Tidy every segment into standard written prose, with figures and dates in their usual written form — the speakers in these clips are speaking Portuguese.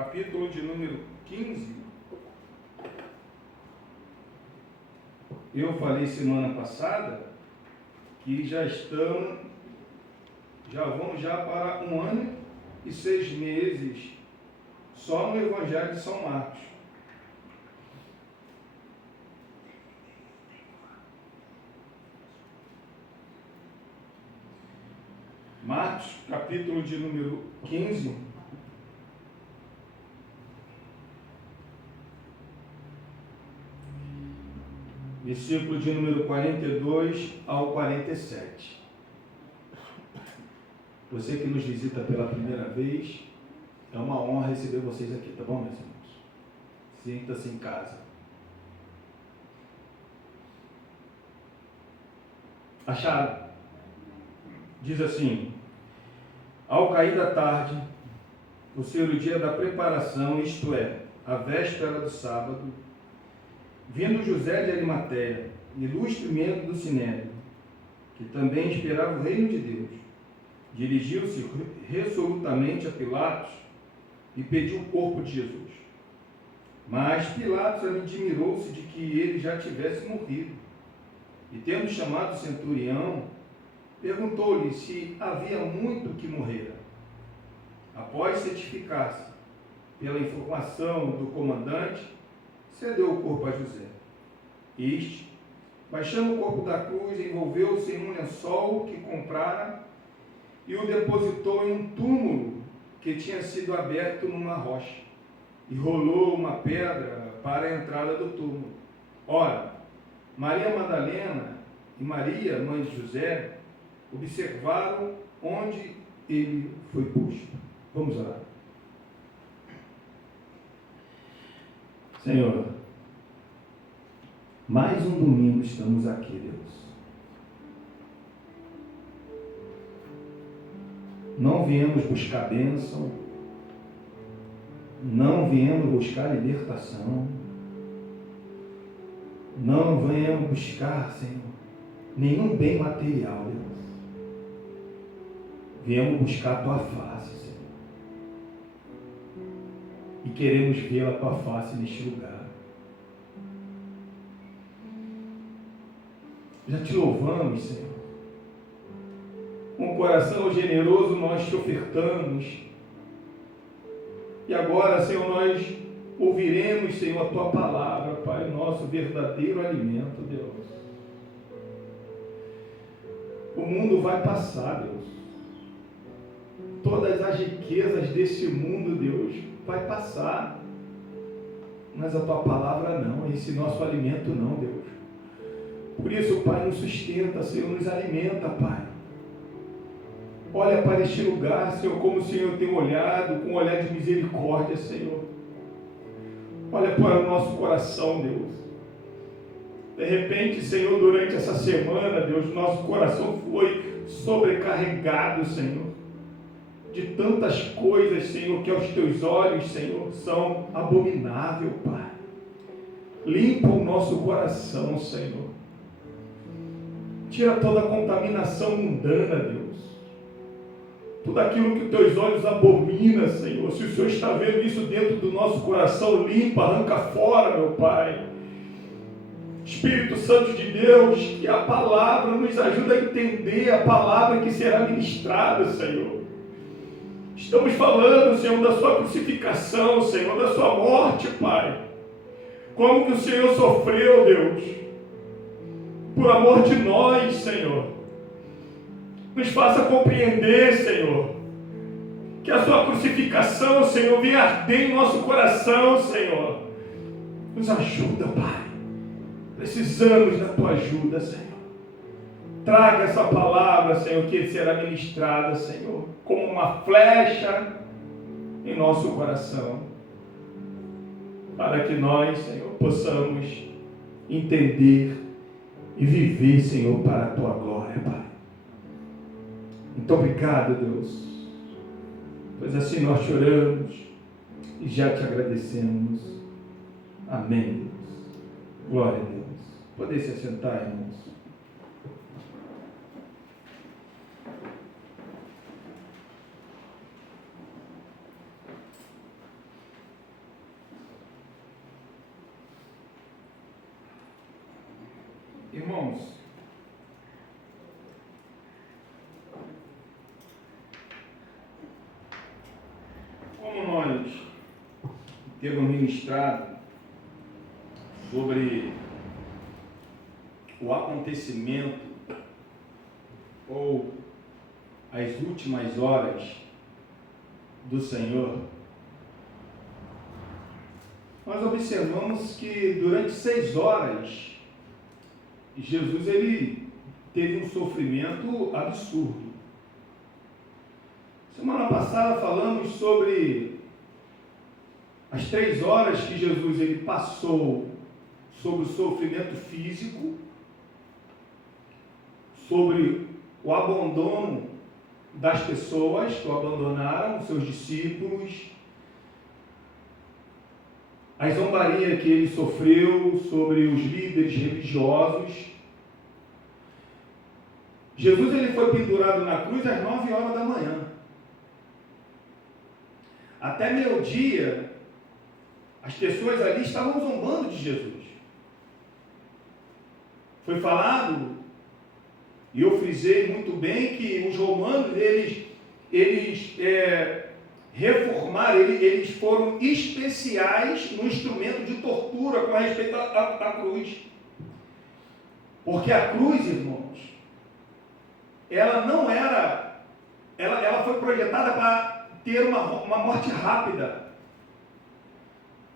capítulo de número 15. Eu falei semana passada que vamos para 1 ano e 6 meses só no Evangelho de São Marcos. Marcos, capítulo de número 15, versículo de número 42 ao 47. Você que nos visita pela primeira vez, é uma honra receber vocês aqui, tá bom, meus irmãos? Sinta-se em casa. Acharam? Diz assim: ao cair da tarde, por ser o dia da preparação, isto é, a véspera do sábado, vindo José de Arimateia, ilustre membro do Sinédrio, que também esperava o reino de Deus, dirigiu-se resolutamente a Pilatos e pediu o corpo de Jesus. Mas Pilatos admirou-se de que ele já tivesse morrido, e tendo chamado o centurião, perguntou-lhe se havia muito que morrera. Após certificar-se pela informação do comandante, cedeu o corpo a José. Este, baixando o corpo da cruz, envolveu-se em um lençol que comprara e o depositou em um túmulo que tinha sido aberto numa rocha, e rolou uma pedra para a entrada do túmulo. Ora, Maria Madalena e Maria, mãe de José, observaram onde ele foi posto. Vamos orar. Senhor, mais um domingo estamos aqui, Deus. Não viemos buscar bênção, não viemos buscar libertação, não viemos buscar, Senhor, nenhum bem material, Deus. Viemos buscar a Tua face, Senhor. E queremos ver a Tua face neste lugar. Já te louvamos, Senhor. Com um coração generoso nós te ofertamos. E agora, Senhor, nós ouviremos, Senhor, a Tua palavra, Pai, nosso verdadeiro alimento, Deus. O mundo vai passar, Deus. Todas as riquezas desse mundo, Deus, vai passar. Mas a Tua palavra não, esse nosso alimento não, Deus. Por isso, Pai, nos sustenta, Senhor, nos alimenta, Pai. Olha para este lugar, Senhor, como o Senhor tem olhado, com um olhar de misericórdia, Senhor. Olha para o nosso coração, Deus. De repente, Senhor, durante essa semana, Deus, nosso coração foi sobrecarregado, Senhor, de tantas coisas, Senhor, que aos Teus olhos, Senhor, são abomináveis, Pai. Limpa o nosso coração, Senhor. Tira toda a contaminação mundana, Deus. Tudo aquilo que os Teus olhos abominam, Senhor. Se o Senhor está vendo isso dentro do nosso coração, limpa, arranca fora, meu Pai. Espírito Santo de Deus, que a palavra nos ajuda a entender a palavra que será ministrada, Senhor. Estamos falando, Senhor, da Sua crucificação, Senhor, da Sua morte, Pai. Como que o Senhor sofreu, Deus, por amor de nós, Senhor. Nos faça compreender, Senhor, que a Sua crucificação, Senhor, venha arder em nosso coração, Senhor. Nos ajuda, Pai. Precisamos da Tua ajuda, Senhor. Traga essa palavra, Senhor, que será ministrada, Senhor, como uma flecha em nosso coração, para que nós, Senhor, possamos entender e viver, Senhor, para a Tua glória, Pai. Muito obrigado, Deus, pois assim nós te oramos e já te agradecemos. Amém, Deus. Glória a Deus. Poder se assentar, irmãos. Irmãos, como nós temos ministrado sobre o acontecimento ou as últimas horas do Senhor, nós observamos que durante 6 horas Jesus ele teve um sofrimento absurdo. Semana passada falamos sobre as 3 horas que Jesus ele passou sobre o sofrimento físico, sobre o abandono das pessoas que o abandonaram, seus discípulos, a zombaria que ele sofreu sobre os líderes religiosos. Jesus ele foi pendurado na cruz às 9 horas da manhã. Até meio-dia, as pessoas ali estavam zombando de Jesus. Foi falado, e eu frisei muito bem, que os romanos, eles reformaram, eles foram especiais no instrumento de tortura com respeito à cruz. Porque a cruz, irmãos, ela não era, ela foi projetada para ter uma morte rápida.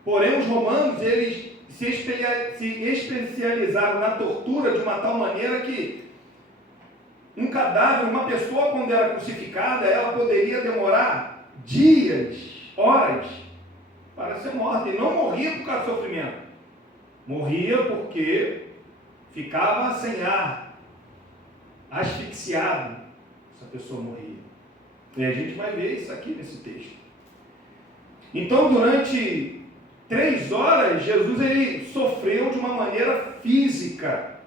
Porém, os romanos, eles se especializaram na tortura de uma tal maneira que um cadáver, uma pessoa quando era crucificada, ela poderia demorar dias, horas, para ser morta. E não morria por causa do sofrimento. Morria porque ficava sem ar, asfixiado. Essa pessoa morria. E a gente vai ver isso aqui nesse texto. Então, durante 3 horas, Jesus ele sofreu de uma maneira física.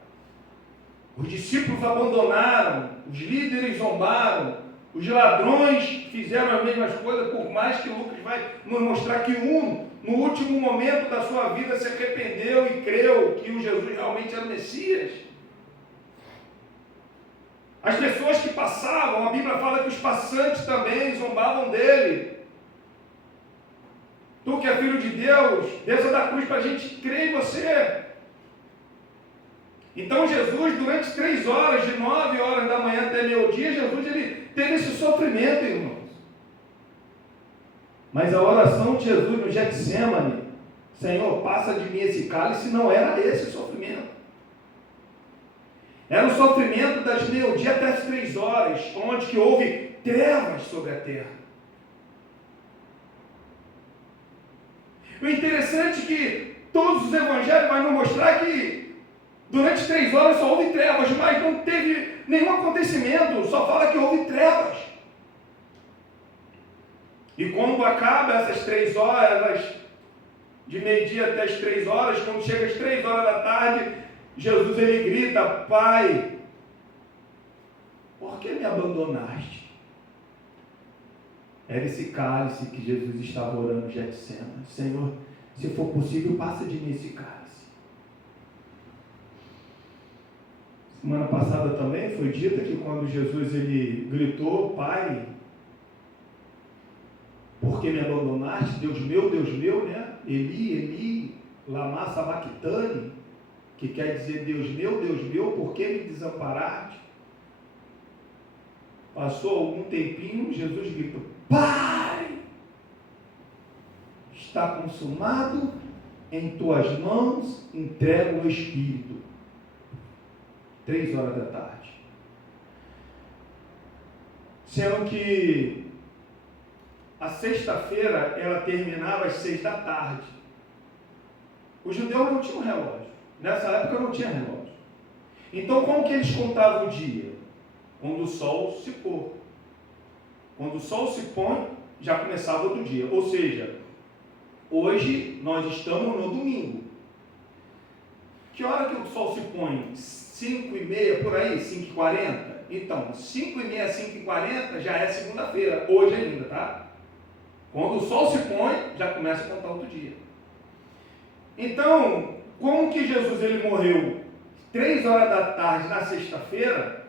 Os discípulos abandonaram, os líderes zombaram, os ladrões fizeram as mesmas coisas, por mais que Lucas vai nos mostrar que no último momento da sua vida, se arrependeu e creu que o Jesus realmente era o Messias. As pessoas que passavam, a Bíblia fala que os passantes também zombavam dele. Tu que é filho de Deus, desça da cruz para a gente crer em você. Então Jesus, durante 3 horas, de 9 horas da manhã até meio-dia, Jesus ele teve esse sofrimento, irmãos. Mas a oração de Jesus no Getsemane, Senhor, passa de mim esse cálice, não era esse sofrimento. Era o sofrimento das meio-dia até as 3 horas, onde que houve trevas sobre a terra. O interessante é que todos os evangelhos vão nos mostrar que durante 3 horas só houve trevas, mas não teve nenhum acontecimento, só fala que houve trevas. E quando acaba essas 3 horas, de meio-dia até as 3 horas, quando chega às 3 horas da tarde, Jesus ele grita: Pai, por que me abandonaste? Era esse cálice que Jesus estava orando, Getsemane. Senhor, se for possível, passa de mim esse cálice. Semana passada também foi dita que quando Jesus ele gritou: Pai, por que me abandonaste? Deus meu, né? Eli, Eli, lama sabachthani, que quer dizer Deus meu, por que me desamparaste? Passou algum tempinho, Jesus gritou: Pai, está consumado, em tuas mãos entrego o Espírito. 3 horas da tarde. Sendo que a sexta-feira ela terminava às 6 da tarde. Os judeus não tinham relógio. Nessa época não tinha relógio. Então como que eles contavam o dia? Quando o sol se pôr. Quando o sol se põe, já começava outro dia. Ou seja, hoje nós estamos no domingo. Que hora que o sol se põe? 5h30 por aí, 5h40? Então, 5h30 a 5h40 já é segunda-feira, hoje ainda, tá? Quando o sol se põe, já começa a contar outro dia. Então, como que Jesus ele morreu 3 horas da tarde na sexta-feira,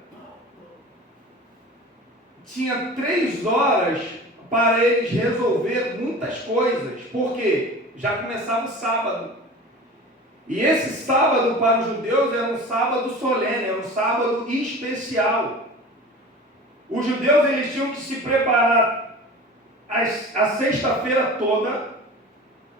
tinha 3 horas para eles resolver muitas coisas, porque já começava o sábado. E esse sábado para os judeus era um sábado solene, era um sábado especial. Os judeus eles tinham que se preparar a sexta-feira toda,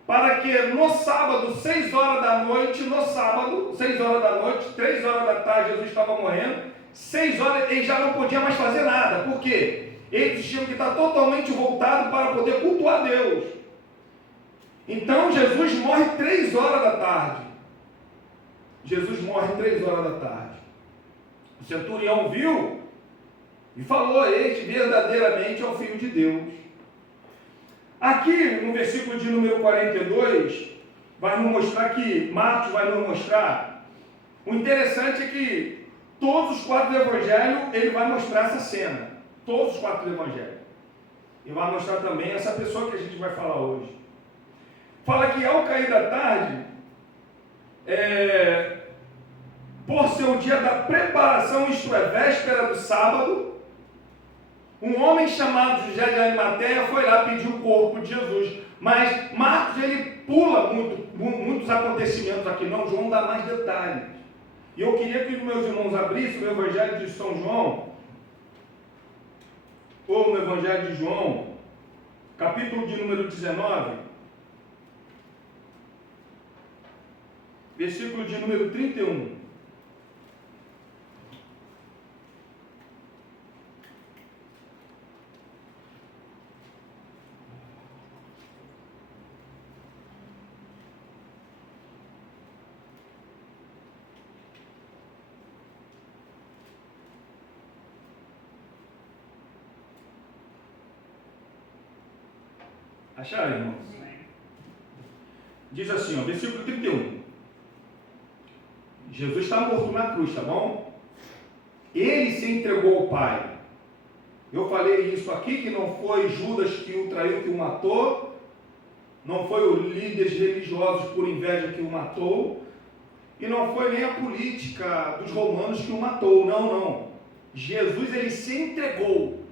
para que no sábado, 6 horas da noite, 3 horas da tarde, Jesus estava morrendo, 6 horas ele já não podia mais fazer nada. Por quê? Eles tinham que estar totalmente voltados para poder cultuar Deus. Então Jesus morre 3 horas da tarde. Jesus morre 3 horas da tarde. O centurião viu e falou: este verdadeiramente é o Filho de Deus. Aqui no versículo de número 42, vai nos mostrar que, Marcos vai nos mostrar, o interessante é que todos os 4 evangelhos, ele vai mostrar essa cena. Todos os 4 evangelhos. E vai mostrar também essa pessoa que a gente vai falar hoje. Fala que ao cair da tarde, por ser o dia da preparação, isto é, véspera do sábado, um homem chamado José de Arimateia foi lá pedir o corpo de Jesus. Mas Marcos ele pula muitos acontecimentos aqui, não, João dá mais detalhes. E eu queria que os meus irmãos abrissem o Evangelho de São João, ou no Evangelho de João, capítulo de número 19, versículo de número 31. Acharam, irmãos? Diz assim, ó, versículo 31. Jesus está morto na cruz, tá bom? Ele se entregou ao Pai. Eu falei isso aqui, que não foi Judas que o traiu, que o matou. Não foi os líderes religiosos por inveja que o matou. E não foi nem a política dos romanos que o matou. Não, não. Jesus, ele se entregou.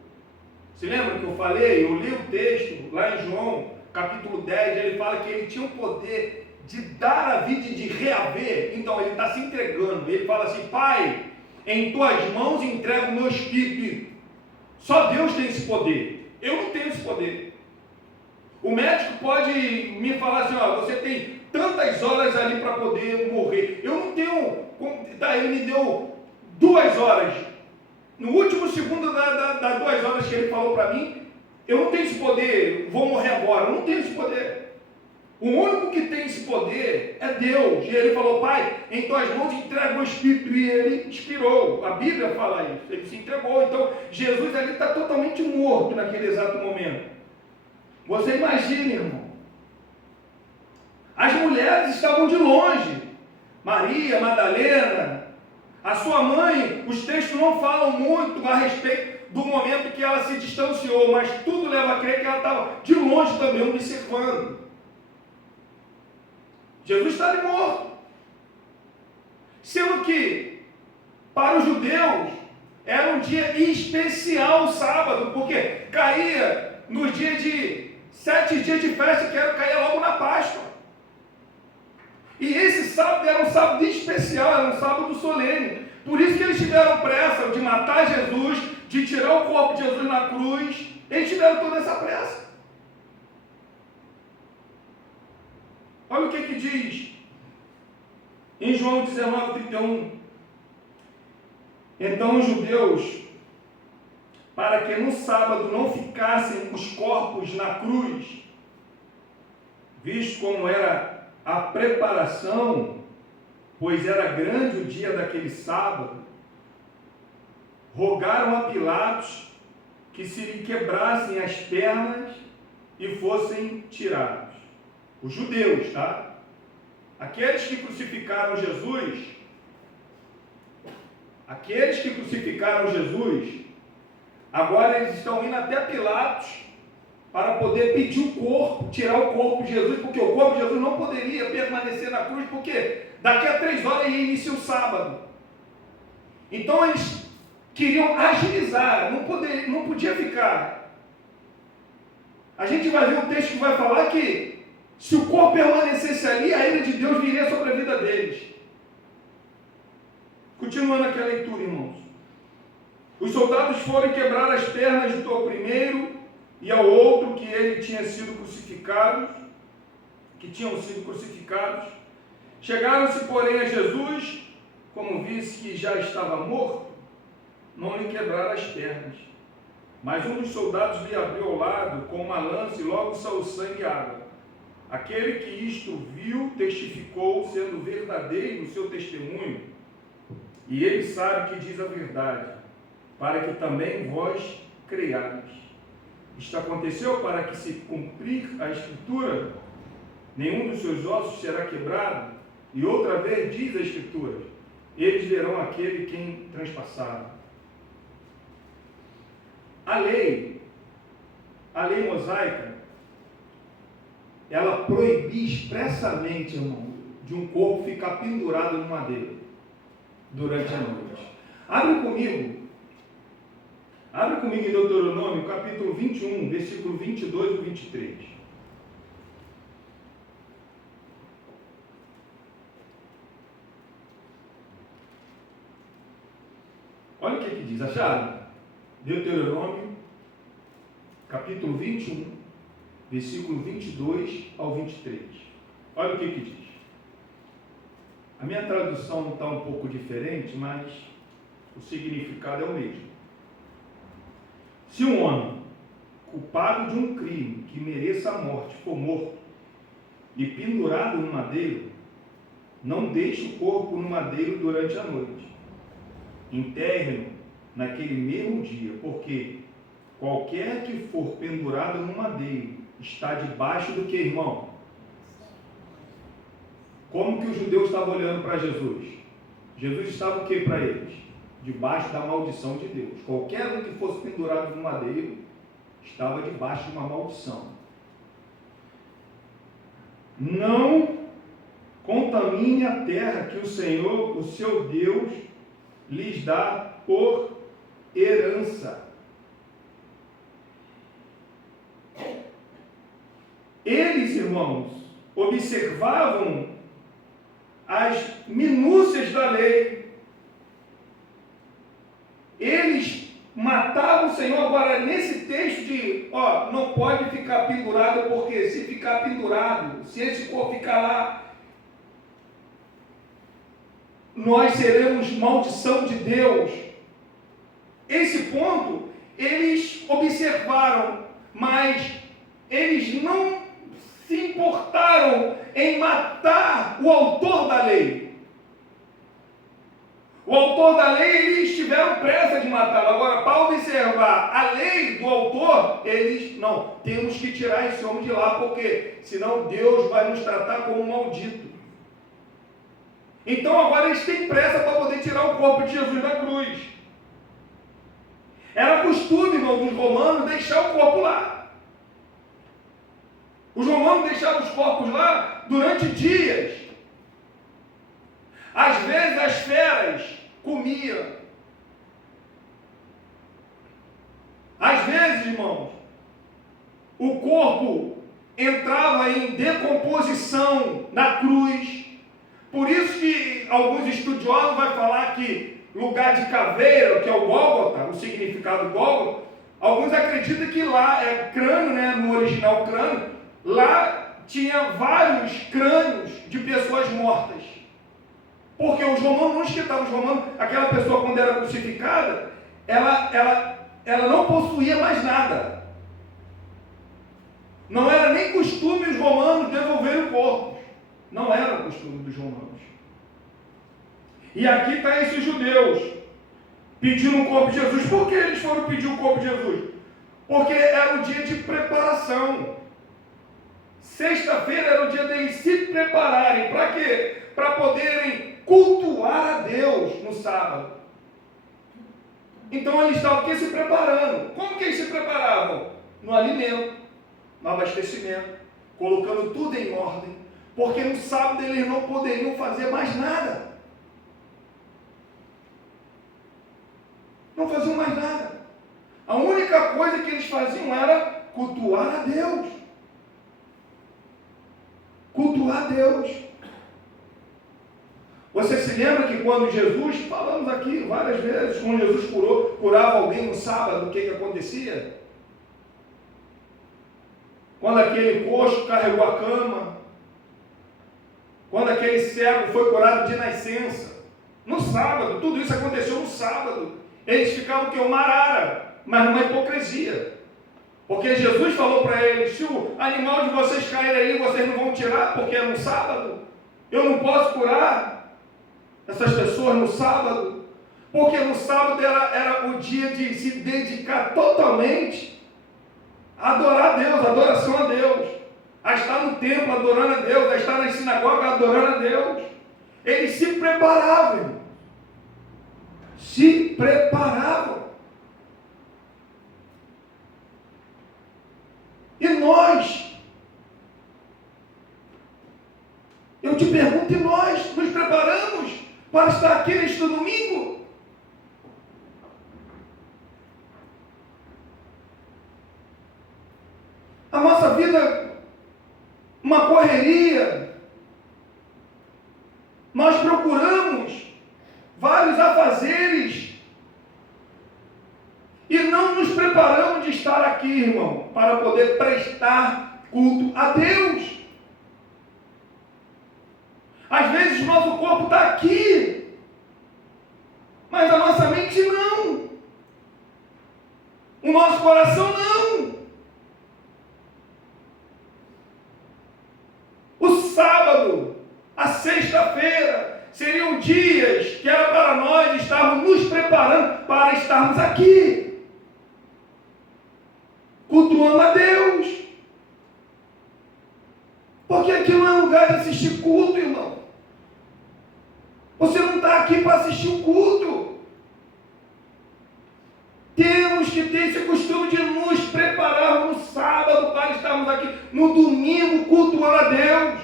Se lembra que eu falei? Eu li o texto lá em João, capítulo 10, ele fala que ele tinha o poder de dar a vida e de reaver. Então ele está se entregando. Ele fala assim: Pai, em tuas mãos entrego o meu espírito. Só Deus tem esse poder. Eu não tenho esse poder. O médico pode me falar assim: ó, você tem tantas horas ali para poder morrer. Eu não tenho. Daí ele me deu 2 horas. No último segundo das 2 horas que ele falou para mim, eu não tenho esse poder, vou morrer agora. Eu não tenho esse poder. O único que tem esse poder é Deus. E ele falou: Pai, em tuas mãos entrega o Espírito. E ele expirou. A Bíblia fala isso. Ele se entregou. Então, Jesus ali está totalmente morto naquele exato momento. Você imagina, irmão. As mulheres estavam de longe. Maria, Madalena, a sua mãe. Os textos não falam muito a respeito do momento que ela se distanciou, mas tudo leva a crer que ela estava de longe também observando. Jesus está ali morto. Sendo que, para os judeus, era um dia especial o sábado, porque caía nos dias de 7 dias de festa, que caía logo na Páscoa. E esse sábado era um sábado especial, era um sábado solene. Por isso que eles tiveram pressa de matar Jesus, de tirar o corpo de Jesus na cruz. Eles tiveram toda essa pressa. Olha o que diz em João 19, 31. Então os judeus, para que no sábado não ficassem os corpos na cruz, visto como era a preparação, pois era grande o dia daquele sábado, rogaram a Pilatos que se lhe quebrassem as pernas e fossem tirados. Os judeus, tá? Aqueles que crucificaram Jesus, agora eles estão indo até Pilatos para poder pedir o corpo, tirar o corpo de Jesus, porque o corpo de Jesus não poderia permanecer na cruz, porque daqui a 3 horas ia iniciar o sábado. Então eles queriam agilizar, não podia ficar. A gente vai ver um texto que vai falar que se o corpo permanecesse ali, a ira de Deus viria sobre a vida deles. Continuando aqui a leitura, irmãos. Os soldados foram quebrar as pernas ao primeiro e ao outro que tinham sido crucificados. Chegaram-se, porém, a Jesus, como visse que já estava morto, não lhe quebraram as pernas. Mas um dos soldados lhe abriu ao lado com uma lança e logo saiu sangue e água. Aquele que isto viu testificou, sendo verdadeiro o seu testemunho, e ele sabe que diz a verdade, para que também vós creiais. Isto aconteceu para que se cumprir a Escritura, nenhum dos seus ossos será quebrado, e outra vez diz a Escritura, eles verão aquele quem transpassaram. A lei mosaica, ela proibia expressamente, irmão, de um corpo ficar pendurado no madeiro durante a noite. Abre comigo em Deuteronômio, capítulo 21, versículo 22 e 23. Olha o que diz, acharam? Deuteronômio, capítulo 21, versículo 22 ao 23. Olha o que diz. A minha tradução está um pouco diferente, mas o significado é o mesmo. Se um homem culpado de um crime que mereça a morte for morto e pendurado no madeiro, não deixe o corpo no madeiro durante a noite. Enterre-no naquele mesmo dia, porque qualquer que for pendurado no madeiro está debaixo do que, irmão? Como que os judeus estavam olhando para Jesus? Jesus estava o que para eles? Debaixo da maldição de Deus. Qualquer um que fosse pendurado no madeiro estava debaixo de uma maldição. Não contamine a terra que o Senhor, o seu Deus, lhes dá por herança. Eles, irmãos, observavam as minúcias da lei. Eles matavam o Senhor. Agora, nesse texto de, não pode ficar pendurado, porque se ficar pendurado, se esse corpo ficar lá, nós seremos maldição de Deus. Esse ponto, eles observaram, mas eles não se importaram em matar o autor da lei. O autor da lei, eles tiveram pressa de matá-lo. Agora, para observar a lei do autor, eles, não, temos que tirar esse homem de lá, porque senão Deus vai nos tratar como um maldito. Então agora eles têm pressa para poder tirar o corpo de Jesus da cruz. Era costume, irmão, dos romanos deixar o corpo lá. Os romanos deixavam os corpos lá durante dias. Às vezes as feras comiam. Às vezes, irmãos, o corpo entrava em decomposição na cruz. Por isso que alguns estudiosos vão falar que lugar de caveira, que é o Gólgota, o significado Gólgota, alguns acreditam que lá é crânio, né, no original crânio, lá tinha vários crânios de pessoas mortas. Porque os romanos não esquentavam, os romanos, aquela pessoa quando era crucificada, ela não possuía mais nada. Não era nem costume os romanos devolverem corpos. Não era o costume dos romanos. E aqui está esses judeus pedindo o corpo de Jesus. Por que eles foram pedir o corpo de Jesus? Porque era o dia de preparação. Sexta-feira era o dia deles se prepararem. Para quê? Para poderem cultuar a Deus no sábado. Então eles estavam aqui se preparando. Como que eles se preparavam? No alimento. no abastecimento, colocando tudo em ordem, porque no sábado eles não poderiam fazer mais nada. Não faziam mais nada. A única coisa que eles faziam era cultuar a Deus. Cultuar a Deus. Você se lembra que quando Jesus, falamos aqui várias vezes, quando Jesus curava alguém no sábado, o que acontecia? Quando aquele coxo carregou a cama, quando aquele cego foi curado de nascença, no sábado, tudo isso aconteceu no sábado. Eles ficavam que uma arara, mas numa hipocrisia. Porque Jesus falou para eles: se o animal de vocês cair ali, vocês não vão tirar, porque é no sábado. Eu não posso curar essas pessoas no sábado, porque no sábado era o dia de se dedicar totalmente a adorar a Deus, a adoração a Deus, a estar no templo adorando a Deus, a estar nas sinagogas adorando a Deus. Eles se preparavam, irmão. Se preparavam. E nós, eu te pergunto, e nós nos preparamos para estar aqui neste domingo? A nossa vida, uma correria, nós procuramos vários afazeres e não nos preparamos de estar aqui, irmão, para poder prestar culto a Deus. Às vezes o nosso corpo está aqui, mas a nossa mente não. O nosso coração não. O sábado, a sexta-feira, seriam dias que era para nós estarmos nos preparando para estarmos aqui, cultuando a Deus. Porque aqui não é lugar de assistir culto, irmão. Você não está aqui para assistir o culto. Temos que ter esse costume de nos prepararmos no sábado para estarmos aqui no domingo cultuando a Deus.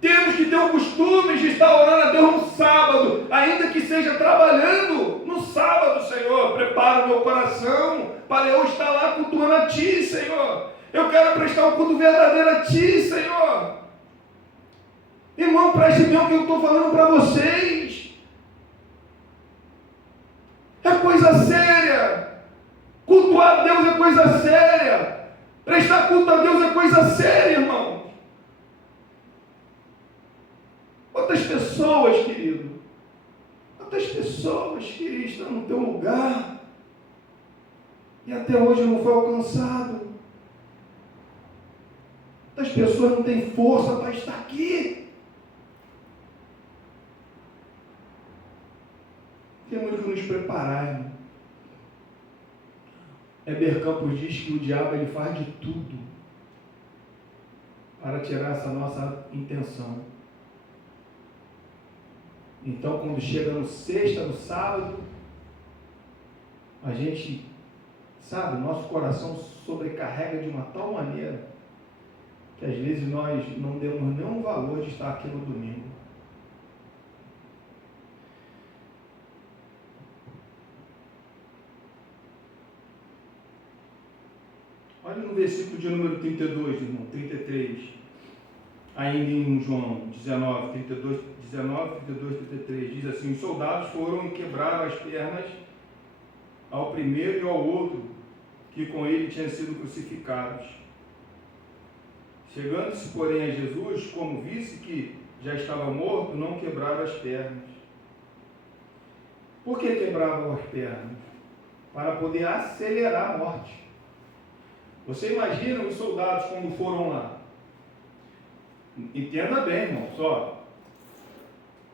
Temos que ter o costume de estar orando a Deus no sábado, ainda que seja trabalhando no sábado. Senhor, prepara o meu coração para eu estar lá cultuando a Ti, Senhor. Eu quero prestar um culto verdadeiro a Ti, Senhor. Irmão, preste bem o que eu estou falando para vocês. É coisa séria. Cultuar a Deus é coisa séria. Prestar culto a Deus é coisa séria, irmão. Quantas pessoas, querido, quantas pessoas queriam estar no teu lugar e até hoje não foi alcançado? Quantas pessoas não têm força para estar aqui? Temos que nos preparar, irmão. Heber Campos diz que o diabo ele faz de tudo para tirar essa nossa intenção. Então, quando chega no sexta, no sábado, a gente, sabe, nosso coração sobrecarrega de uma tal maneira que às vezes nós não demos nenhum valor de estar aqui no domingo. Olha no versículo de número 32, irmão, 33, ainda em João 19, 32, 33, diz assim: os soldados foram e quebraram as pernas ao primeiro e ao outro, que com ele tinham sido crucificados. Chegando-se, porém, a Jesus, como visse que já estava morto, não quebraram as pernas. Por que quebravam as pernas? Para poder acelerar a morte. Você imagina os soldados quando foram lá? Entenda bem, irmão, só.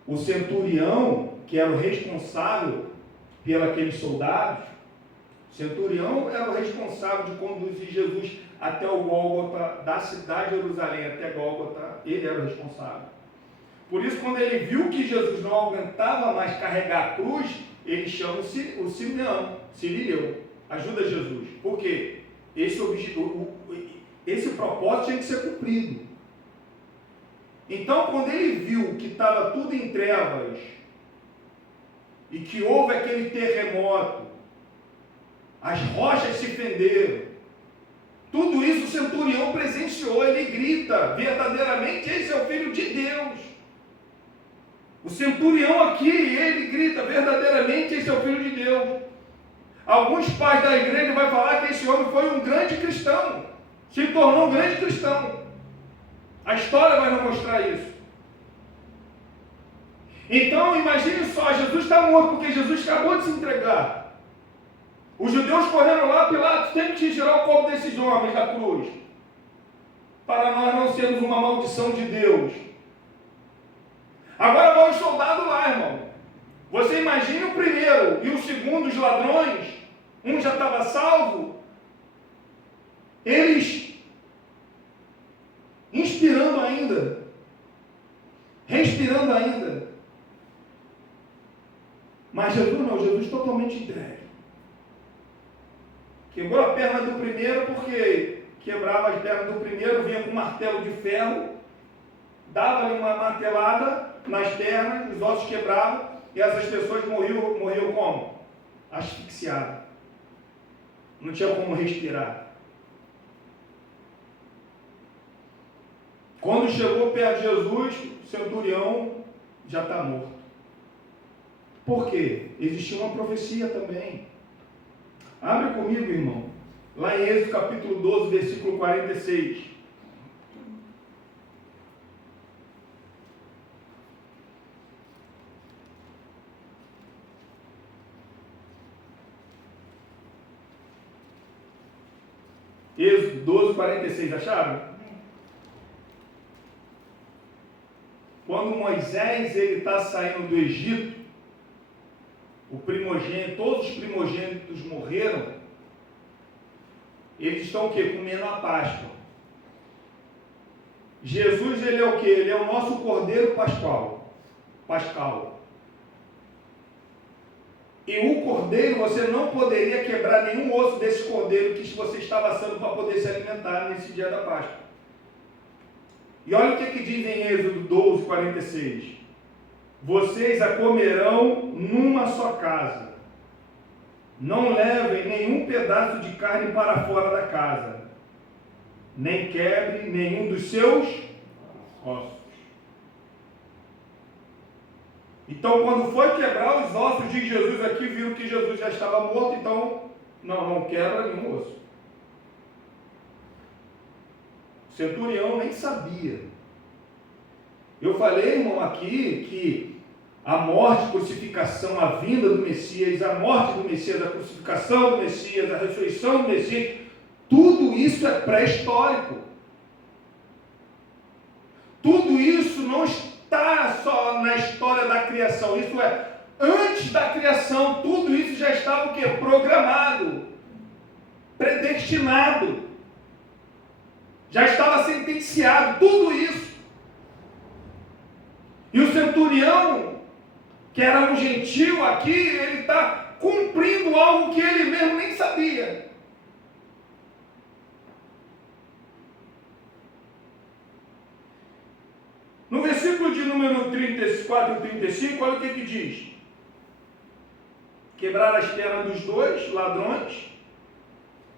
O centurião, que era o responsável pelos soldados, o centurião era o responsável de conduzir Jesus até o Gólgota, da cidade de Jerusalém até Gólgota, ele era o responsável. Por isso, quando ele viu que Jesus não aguentava mais carregar a cruz, ele chama o Simeão, Cirileu, ajuda Jesus. Por quê? esse propósito tinha que ser cumprido. Então, quando ele viu que estava tudo em trevas, e que houve aquele terremoto, as rochas se fenderam, tudo isso o centurião presenciou, ele grita, verdadeiramente esse é o Filho de Deus. O centurião aqui, ele grita, verdadeiramente esse é o Filho de Deus. Alguns pais da igreja vão falar que esse homem foi um grande cristão, se tornou um grande cristão. A história vai nos mostrar isso. Então, imagine só, Jesus está morto porque Jesus acabou de se entregar. Os judeus correram lá, Pilatos tem que tirar o corpo desses homens da cruz, para nós não sermos uma maldição de Deus. Agora vai os soldados lá, irmão. Você imagina o primeiro e o segundo, os ladrões, um já estava salvo, eles inspirando ainda, respirando ainda. Mas Jesus não, Jesus totalmente entregue. Quebrou a perna do primeiro porque quebrava as pernas do primeiro, vinha com um martelo de ferro, dava-lhe uma martelada nas pernas, os ossos quebravam, e essas pessoas morriam como? Asfixiadas. Não tinha como respirar. Quando chegou perto de Jesus, o centurião já está morto. Por quê? Existia uma profecia também. Abre comigo, irmão. Lá em Êxodo capítulo 12, versículo 46. Êxodo 12, 46. Acharam? Quando Moisés está saindo do Egito, o primogênito, todos os primogênitos morreram, eles estão o quê? Comendo a Páscoa. Jesus, ele é o quê? Ele é o nosso Cordeiro Pascal. E o cordeiro, você não poderia quebrar nenhum osso desse cordeiro que você estava assando para poder se alimentar nesse dia da Páscoa. E olha o que diz em Êxodo 12, 46. Vocês a comerão numa só casa. Não levem nenhum pedaço de carne para fora da casa, nem quebre nenhum dos seus ossos. Então, quando foi quebrar os ossos de Jesus aqui, viram que Jesus já estava morto, então não quebra nenhum osso. O centurião nem sabia. Eu falei, irmão, aqui que a morte, a crucificação, a vinda do Messias, a morte do Messias, a crucificação do Messias, a ressurreição do Messias, tudo isso é pré-histórico. Tudo isso não está só na história da criação, isso é, antes da criação, tudo isso já estava o quê? Programado, predestinado, já estava sentenciado, tudo isso. E o centurião, que era um gentil aqui, ele está cumprindo algo que ele mesmo nem sabia. No versículo de número 34 e 35, olha o que diz. Quebraram as pernas dos dois ladrões.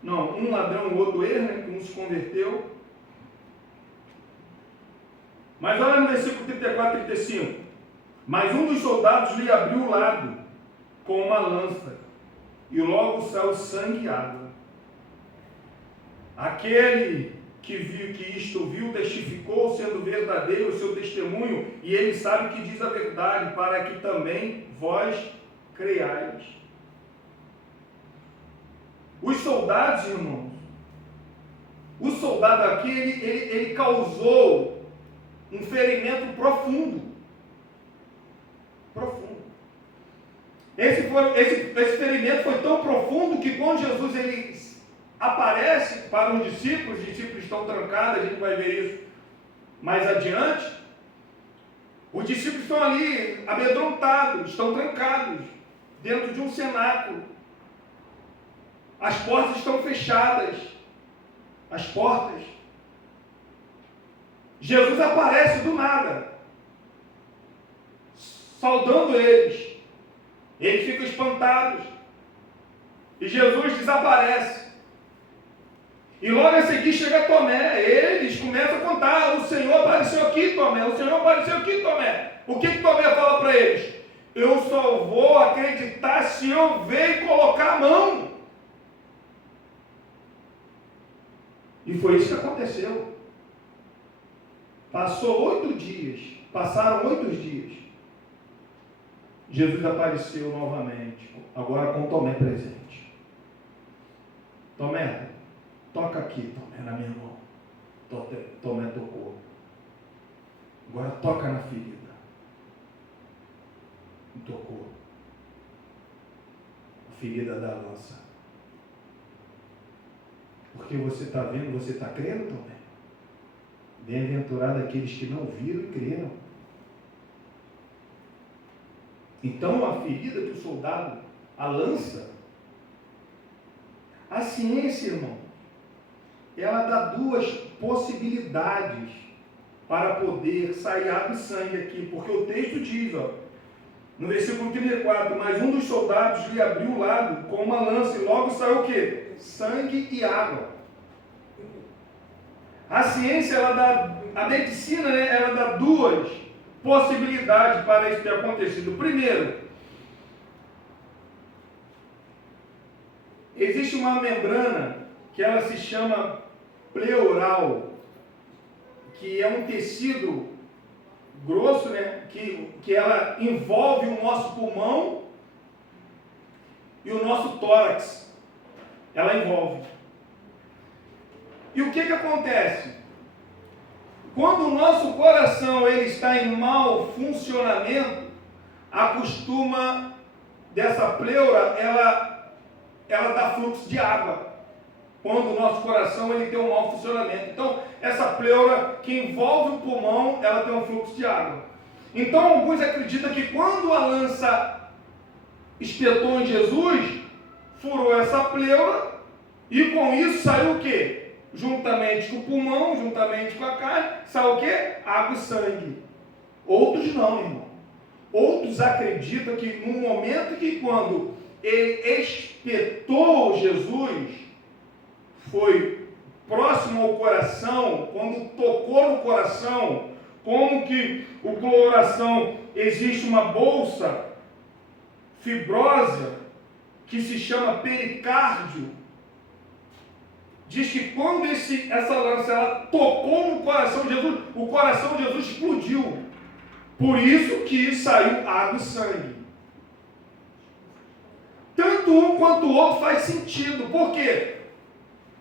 Não, um ladrão e o outro erro, né, que um se converteu. Mas olha no versículo 34 e 35. Mas um dos soldados lhe abriu o lado com uma lança, e logo saiu sangue e água. Aquele que isto viu, testificou, sendo verdadeiro o seu testemunho, e ele sabe que diz a verdade, para que também vós creiais. Os soldados, irmãos, o soldado aqui, ele causou um ferimento profundo. Esse ferimento foi tão profundo que quando Jesus ele aparece para os discípulos estão trancados, a gente vai ver isso mais adiante. Os discípulos estão ali amedrontados, estão trancados dentro de um cenáculo. As portas estão fechadas. As portas. Jesus aparece do nada, saudando eles. Eles ficam espantados. E Jesus desaparece. E logo a seguir chega Tomé. Eles começam a contar: o Senhor apareceu aqui, Tomé. O Senhor apareceu aqui, Tomé. O que Tomé fala para eles? Eu só vou acreditar se eu ver e colocar a mão. E foi isso que aconteceu. Passaram 8 dias. Jesus apareceu novamente, agora com Tomé presente. Tomé, toca aqui, Tomé, na minha mão. Tomé tocou. Agora toca na ferida. E tocou. A ferida da lança. Porque você está vendo, você está crendo, Tomé? Bem-aventurado aqueles que não viram e creram. Então a ferida que o soldado, a lança, a ciência, irmão, ela dá 2 possibilidades para poder sair água e sangue aqui, porque o texto diz, no versículo 34, mas um dos soldados lhe abriu o lado com uma lança e logo saiu o quê? Sangue e água. A ciência, a medicina, ela dá 2 possibilidades para isso ter acontecido. Primeiro, existe uma membrana que ela se chama pleural, que é um tecido grosso, que ela envolve o nosso pulmão e o nosso tórax. Ela envolve. E o que acontece? Quando o nosso coração ele está em mau funcionamento, acostuma dessa pleura, ela dá fluxo de água. Quando o nosso coração ele tem um mau funcionamento. Então, essa pleura que envolve o pulmão, ela tem um fluxo de água. Então, alguns acreditam que quando a lança espetou em Jesus, furou essa pleura e com isso saiu o quê? Juntamente com o pulmão, juntamente com a carne, saiu o quê? Água e sangue. Outros não, irmão. Outros acreditam que no momento que quando ele espetou Jesus, foi próximo ao coração, quando tocou no coração, como que o coração existe uma bolsa fibrosa que se chama pericárdio. Diz que quando essa lança ela tocou no coração de Jesus, o coração de Jesus explodiu. Por isso que saiu água e sangue. Tanto um quanto o outro faz sentido. Por quê?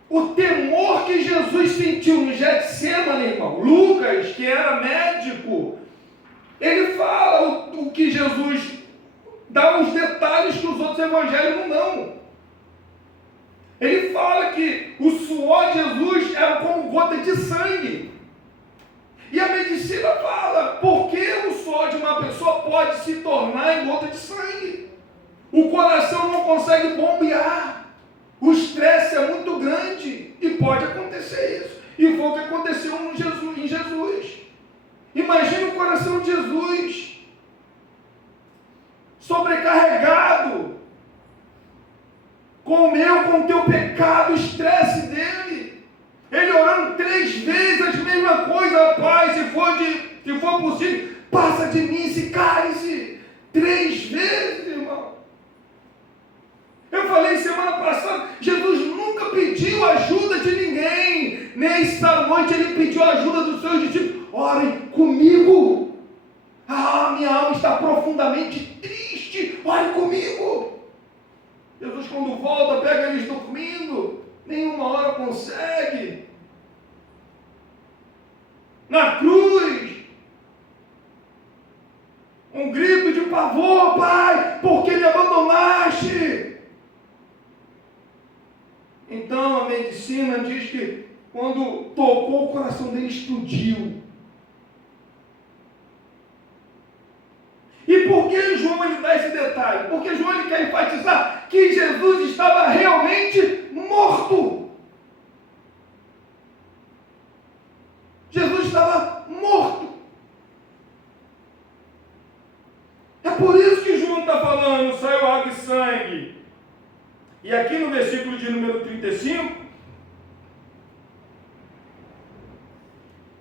O temor que Jesus sentiu no Getsemane, irmão, Lucas, que era médico, ele fala o que Jesus dá os detalhes que os outros evangelhos não dão. Ele fala que o suor de Jesus era como gota de sangue. E a medicina fala, por que o suor de uma pessoa pode se tornar em gota de sangue? O coração não consegue bombear. O estresse é muito grande e pode acontecer isso. E foi o que aconteceu em Jesus. Imagina o coração de Jesus sobrecarregado com o meu, com o teu pecado, o estresse dele. Ele orando 3 vezes a mesma coisa: Pai, se for possível, passa de mim esse cálice. 3 vezes, irmão. Eu falei semana passada, Jesus nunca pediu ajuda de ninguém. Nessa noite ele pediu ajuda dos seus discípulos. Orem comigo. Minha alma está profundamente triste. Ore comigo. Jesus, quando volta, pega eles dormindo. Nenhuma hora consegue. Na cruz, um grito de pavor: Pai, por que me abandonaste? Então a medicina diz que quando tocou, o coração dele explodiu. E por que João ele dá esse detalhe? Porque João ele quer enfatizar que Jesus estava realmente morto. Jesus estava morto. É por isso que João está falando, saiu água e sangue. E aqui no versículo de número 35,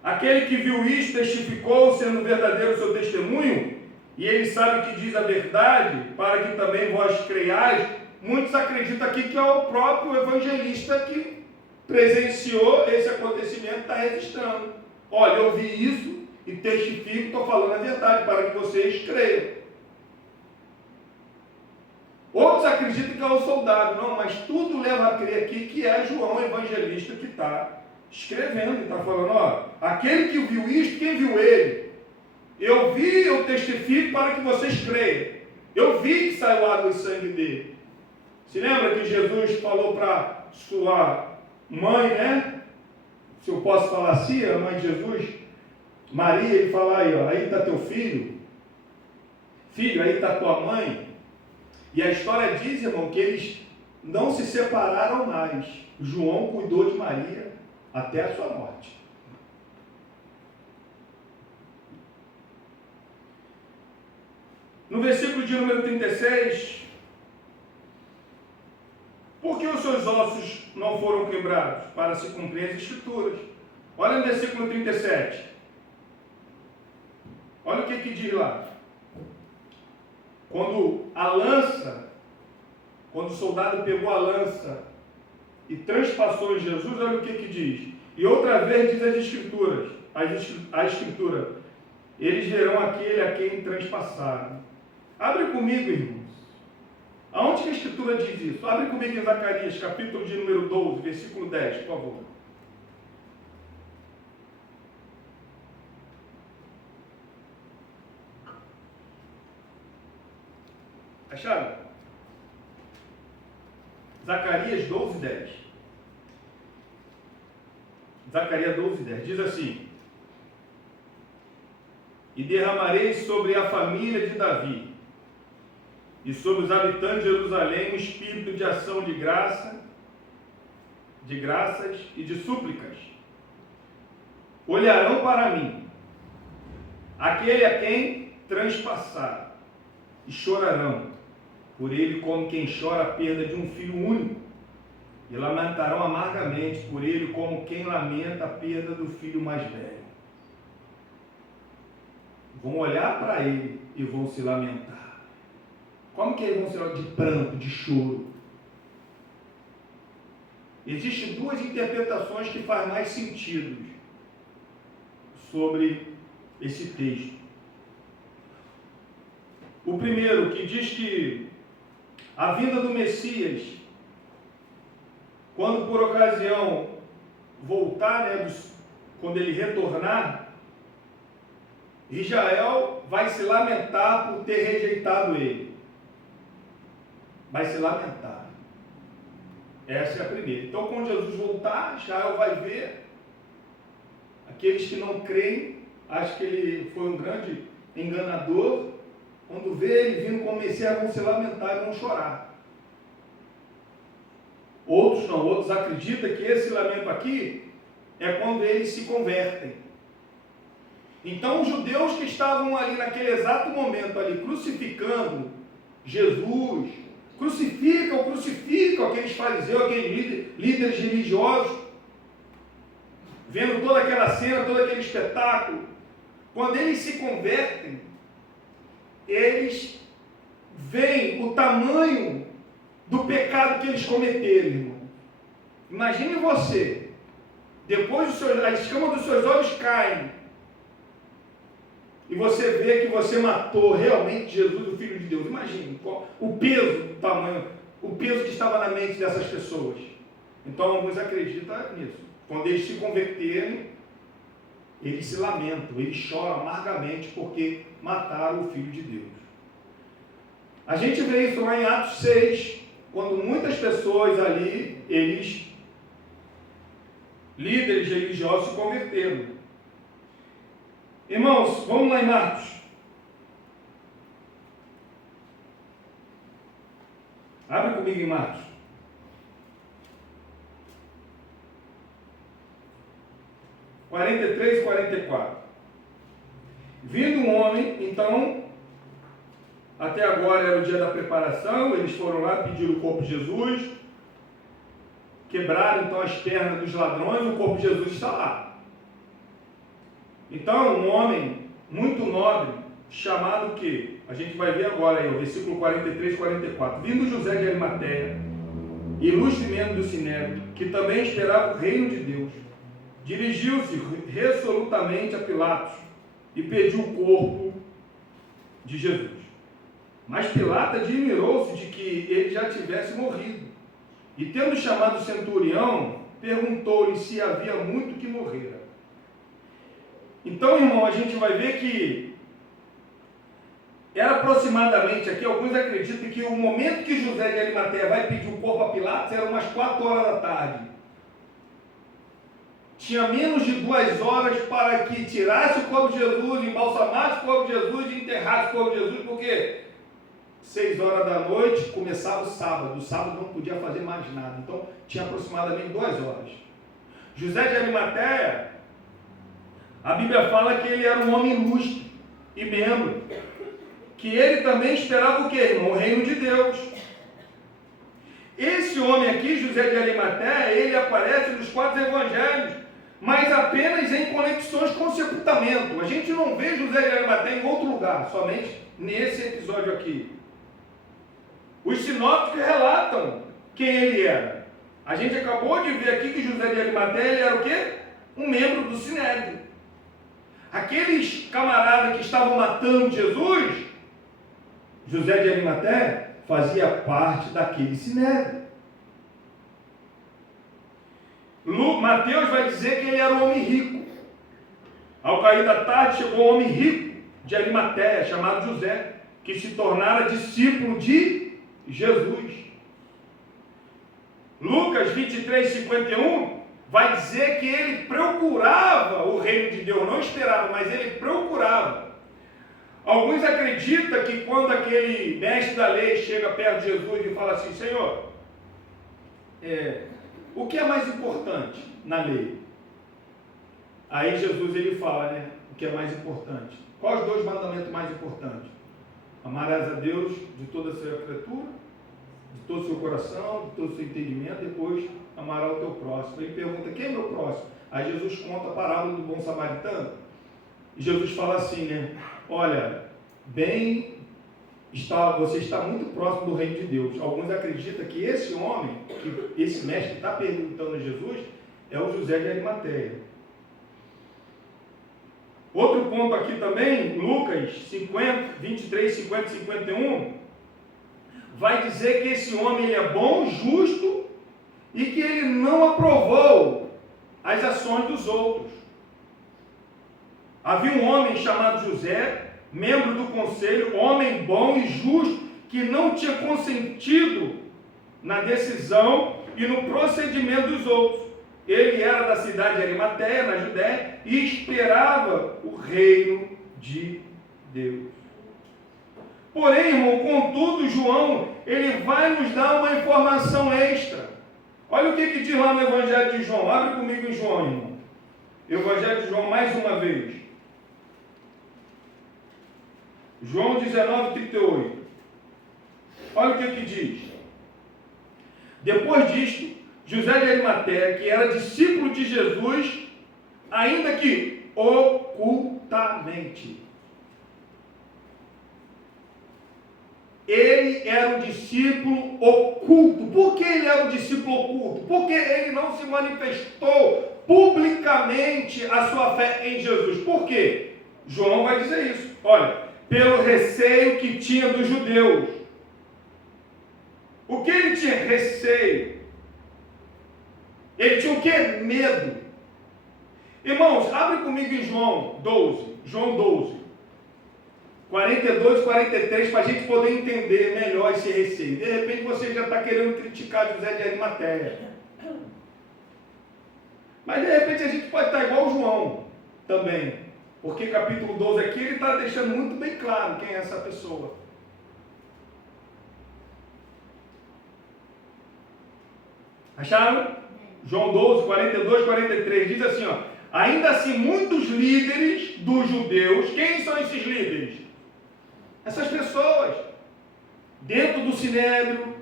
aquele que viu isto testificou, sendo verdadeiro o seu testemunho, e ele sabe que diz a verdade, para que também vós creiais. Muitos acreditam aqui que é o próprio evangelista que presenciou esse acontecimento, está registrando. Olha, eu vi isso e testifico, estou falando a verdade, para que vocês creiam. Outros acreditam que é o soldado, não, mas tudo leva a crer aqui que é João evangelista que está escrevendo, está falando, ó, aquele que viu isto, quem viu ele? Eu vi, eu testifico para que vocês creiam. Eu vi que saiu água e sangue dele. Se lembra que Jesus falou para sua mãe, né? Se eu posso falar assim, a mãe de Jesus, Maria, ele fala aí, ó, aí está teu filho, filho, aí está tua mãe. E a história diz, irmão, que eles não se separaram mais. João cuidou de Maria até a sua morte. No versículo de número 36, por que os seus ossos não foram quebrados? Para se cumprir as escrituras. Olha no versículo 37. Olha o que diz lá. Quando o soldado pegou a lança e transpassou em Jesus, olha o que diz. E outra vez diz as escrituras, a escritura, eles verão aquele a quem transpassaram. Abre comigo, irmãos. Aonde que a escritura diz isso? Abre comigo em Zacarias, capítulo de número 12, versículo 10, por favor. Acharam? Zacarias 12, 10. Zacarias 12, 10. Diz assim: e derramarei sobre a família de Davi e sobre os habitantes de Jerusalém um espírito de ação de graças e de súplicas. Olharão para mim, aquele a quem transpassaram, e chorarão por ele como quem chora a perda de um filho único, e lamentarão amargamente por ele como quem lamenta a perda do filho mais velho. Vão olhar para ele e vão se lamentar. Como que eles vão se lamentar? De pranto, de choro. Existem duas interpretações que fazem mais sentido sobre esse texto. O primeiro, que diz que a vinda do Messias, quando por ocasião voltar, né, quando ele retornar, Israel vai se lamentar por ter rejeitado ele. Vai se lamentar. Essa é a primeira. Então, quando Jesus voltar, Israel vai ver aqueles que não creem, acham que ele foi um grande enganador. Quando vê ele vindo como Messias, vão se lamentar e vão chorar. Outros não, outros acreditam que esse lamento aqui é quando eles se convertem. Então, os judeus que estavam ali naquele exato momento ali crucificando Jesus, crucificam aqueles fariseus, aqueles líderes religiosos, vendo toda aquela cena, todo aquele espetáculo. Quando eles se convertem, eles veem o tamanho do pecado que eles cometeram, irmão. Imagine você, depois a escama dos seus olhos caem, e você vê que você matou realmente Jesus, o Filho de Deus. Imagine o peso do tamanho, o peso que estava na mente dessas pessoas. Então alguns acreditam nisso. Quando eles se converterem, eles se lamentam, eles choram amargamente porque mataram o Filho de Deus. A gente vê isso lá em Atos 6, quando muitas pessoas ali, líderes religiosos, se converteram. Irmãos, vamos lá em Marcos. Abre comigo em Marcos. 43 e 44. Vindo um homem, então, até agora era o dia da preparação, eles foram lá, pediram o corpo de Jesus, quebraram então as pernas dos ladrões, o corpo de Jesus está lá. Então, um homem muito nobre, chamado que, a gente vai ver agora aí, o versículo 43 e 44. Vindo José de Arimateia, ilustre membro do Sinédrio, que também esperava o reino de Deus, dirigiu-se resolutamente a Pilatos e pediu o corpo de Jesus. Mas Pilatos admirou-se de que ele já tivesse morrido. E tendo chamado o centurião, perguntou-lhe se havia muito que morrera. Então, irmão, a gente vai ver que era aproximadamente aqui, alguns acreditam que o momento que José de Arimateia vai pedir o corpo a Pilatos era umas 4 horas da tarde. Tinha menos de 2 horas para que tirasse o corpo de Jesus, embalsamasse o corpo de Jesus e enterrasse o corpo de Jesus, porque 6 horas da noite começava o sábado. O sábado não podia fazer mais nada. Então tinha aproximadamente 2 horas. José de Arimateia, a Bíblia fala que ele era um homem ilustre e membro. Que ele também esperava o quê, irmão? O reino de Deus. Esse homem aqui, José de Arimateia, ele aparece nos 4 evangelhos, mas apenas em conexões com o sepultamento. A gente não vê José de Arimateia em outro lugar, somente nesse episódio aqui. Os sinópticos relatam quem ele era. A gente acabou de ver aqui que José de Arimateia ele era o quê? Um membro do Sinédrio. Aqueles camaradas que estavam matando Jesus, José de Arimateia fazia parte daquele Sinédrio. Mateus vai dizer que ele era um homem rico. Ao cair da tarde chegou um homem rico de Arimateia, chamado José, que se tornara discípulo de Jesus. Lucas 23, 51 vai dizer que ele procurava o reino de Deus, não esperava, mas ele procurava. Alguns acreditam que quando aquele mestre da lei chega perto de Jesus e fala assim: Senhor, o que é mais importante na lei? Aí Jesus ele fala, né? O que é mais importante? Quais os 2 mandamentos mais importantes? Amarás a Deus de toda a sua criatura, de todo o seu coração, de todo o seu entendimento, depois amará o teu próximo. Ele pergunta: quem é meu próximo? Aí Jesus conta a parábola do bom samaritano. E Jesus fala assim, né? Olha, você está muito próximo do reino de Deus. Alguns acreditam que esse homem, que esse mestre está perguntando a Jesus, é o José de Arimateia. Outro ponto aqui também, Lucas 50, 23, 50 e 51, vai dizer que esse homem ele é bom, justo, e que ele não aprovou as ações dos outros. Havia um homem chamado José, membro do conselho, homem bom e justo, que não tinha consentido na decisão e no procedimento dos outros. Ele era da cidade de Arimateia, na Judéia, e esperava o reino de Deus. Porém, irmão, contudo, João, ele vai nos dar uma informação extra. Olha o que diz lá no Evangelho de João. Abre comigo em João, irmão. Evangelho de João, mais uma vez. João 19, 38. Olha o que diz. Depois disto, José de Arimateia, que era discípulo de Jesus, ainda que ocultamente. Ele era um discípulo oculto. Por que ele era um discípulo oculto? Porque ele não se manifestou publicamente a sua fé em Jesus. Por quê? João vai dizer isso. Olha, pelo receio que tinha dos judeus. O que ele tinha? Receio. Ele tinha o quê? Medo. Irmãos, abre comigo em João 12. João 12. 42 e 43, para a gente poder entender melhor esse receio. De repente você já está querendo criticar José de Arimateia. Mas de repente a gente pode estar igual João também. Porque capítulo 12 aqui ele está deixando muito bem claro quem é essa pessoa. Acharam? João 12, 42, 43, diz assim, ó: ainda assim muitos líderes dos judeus, quem são esses líderes? Essas pessoas, dentro do Sinédrio,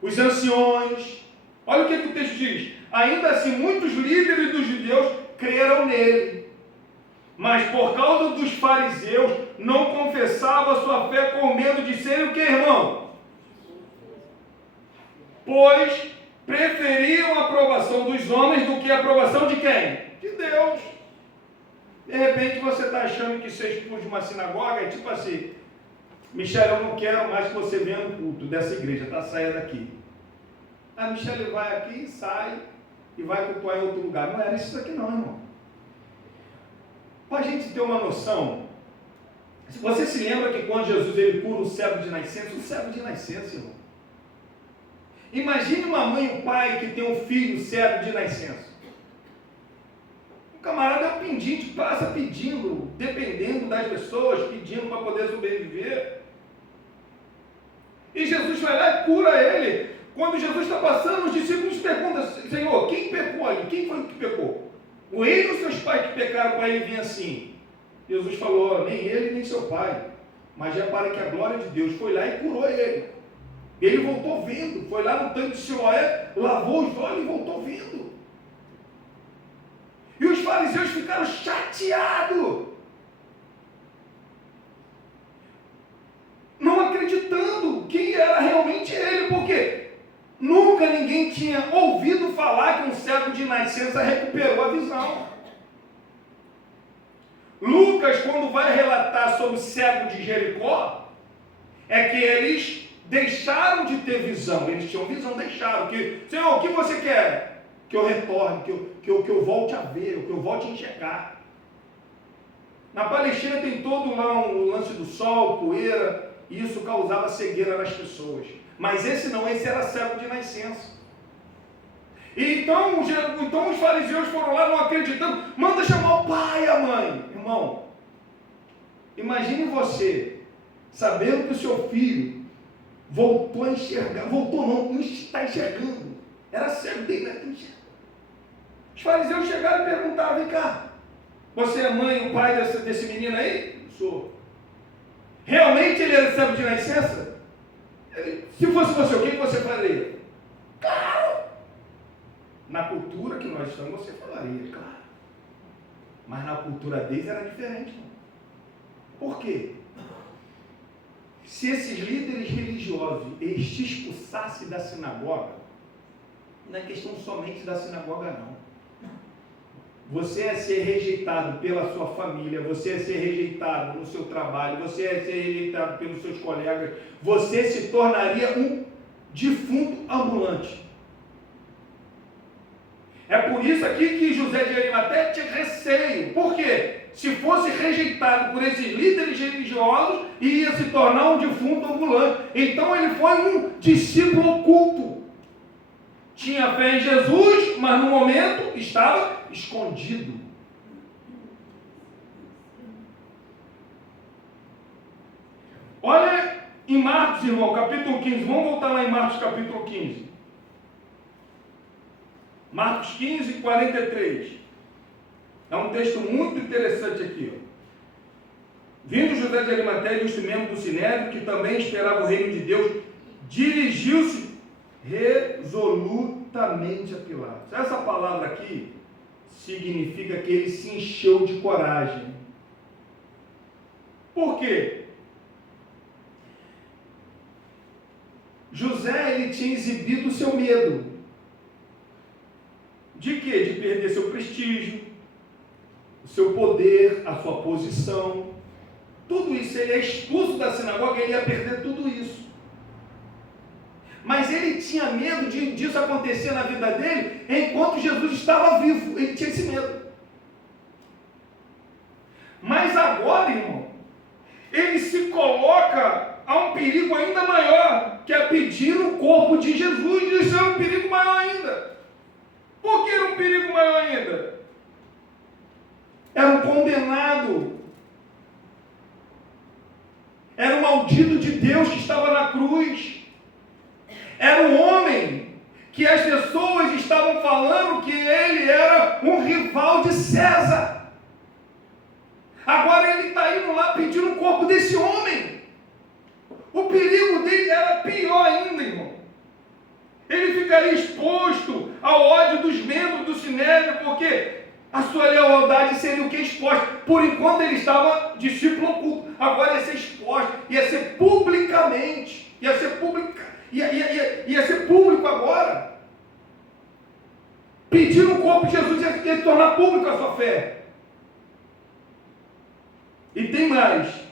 os anciões, olha o que o texto diz, ainda assim muitos líderes dos judeus creram nele, mas por causa dos fariseus não confessavam a sua fé com medo de serem o que, irmão? Pois preferiam a aprovação dos homens do que a aprovação de quem? De Deus. De repente você está achando que ser expulso de uma sinagoga é tipo assim, Michele, eu não quero mais que você venha no culto dessa igreja, tá? Saia daqui. A Michele vai aqui, sai e vai cultuar em outro lugar. Não era isso aqui não, irmão. Para a gente ter uma noção, você se lembra que quando Jesus ele cura o cego de nascença, irmão? Imagine uma mãe e um pai que tem um filho cego de nascença. O camarada é um pendente, passa pedindo, dependendo das pessoas, pedindo para poder sobreviver. E Jesus vai lá e cura ele. Quando Jesus está passando, os discípulos perguntam, Senhor, quem pecou ali? Quem foi que pecou? O ele ou seus pais que pecaram para ele vir assim? Jesus falou, nem ele nem seu pai, mas é para que a glória de Deus foi lá e curou ele. Ele voltou vendo, foi lá no tanque de Siloé, lavou os olhos e voltou vendo. E os fariseus ficaram chateados, não acreditando que era realmente ele, porque nunca ninguém tinha ouvido falar que um cego de nascença recuperou a visão. Lucas, quando vai relatar sobre o cego de Jericó, é que eles deixaram de ter visão, eles tinham visão, deixaram, Senhor, o que você quer? Que eu retorne, que eu volte a ver, que eu volte a enxergar. Na Palestina tem todo lá um lance do sol, poeira, e isso causava cegueira nas pessoas. Mas esse não, esse era cego de nascença. E então os fariseus foram lá não acreditando, manda chamar o pai e a mãe. Irmão, imagine você, sabendo que o seu filho voltou a enxergar, não está enxergando, era cego dele, não enxerga. Os fariseus chegaram e perguntaram, vem cá, você é mãe e o pai desse menino aí? Sou. Realmente ele era cego de nascença? Se fosse você, o que você faria? Claro! Na cultura que nós estamos, você falaria, claro. Mas na cultura deles era diferente. Por quê? Se esses líderes religiosos eles te expulsassem da sinagoga, não é questão somente da sinagoga não. Você é ser rejeitado pela sua família, você é ser rejeitado no seu trabalho, você é ser rejeitado pelos seus colegas, você se tornaria um defunto ambulante. É por isso aqui que José de Arimateia tinha receio. Por quê? Se fosse rejeitado por esses líderes religiosos, ia se tornar um defunto ambulante. Então ele foi um discípulo oculto. Tinha fé em Jesus, mas no momento estava escondido. Olha em Marcos, irmão, capítulo 15. Vamos voltar lá em Marcos, capítulo 15. Marcos 15, 43. É um texto muito interessante aqui. Ó. Vindo José de Arimateia, ilustre membro do Sinédrio, que também esperava o reino de Deus, dirigiu-se resolutamente a Pilatos. Essa palavra aqui significa que ele se encheu de coragem. Por quê? José, ele tinha exibido o seu medo. De quê? De perder seu prestígio, o seu poder, a sua posição. Tudo isso, ele é expulso da sinagoga, ele ia perder tudo isso. Mas ele tinha medo disso acontecer na vida dele enquanto Jesus estava vivo. Ele tinha esse medo. Mas agora, irmão, ele se coloca a um perigo ainda maior, que é pedir o corpo de Jesus. Isso é um perigo maior ainda. Por que era um perigo maior ainda? Era um condenado. Era um maldito de Deus que estava na cruz. Era um homem que as pessoas estavam falando que ele era um rival de César. Agora ele está indo lá pedindo o corpo desse homem. O perigo dele era pior ainda, irmão. Ele ficaria exposto ao ódio dos membros do Sinédrio, porque a sua lealdade seria o que? Exposta. Por enquanto ele estava discípulo oculto, agora ia ser exposto, ia ser publicamente, ia ser público agora. Pedindo o corpo de Jesus ia se tornar público a sua fé. E tem mais.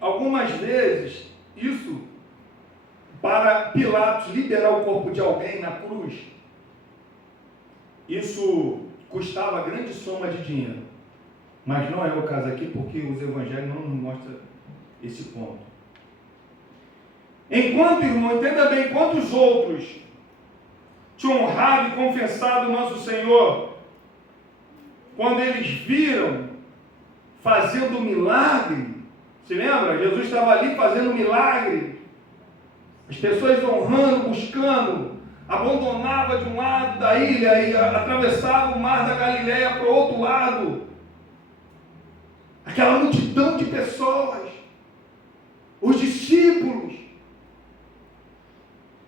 Algumas vezes, isso, para Pilatos liberar o corpo de alguém na cruz, isso custava grande soma de dinheiro. Mas não é o caso aqui, porque os evangelhos não nos mostram esse ponto. Enquanto, irmão, entenda bem, enquanto os outros tinham honrado e confessado o nosso Senhor, quando eles viram fazendo milagre, se lembra? Jesus estava ali fazendo milagre, as pessoas honrando, buscando, abandonava de um lado da ilha e atravessava o mar da Galileia para o outro lado. Aquela multidão de pessoas, os discípulos,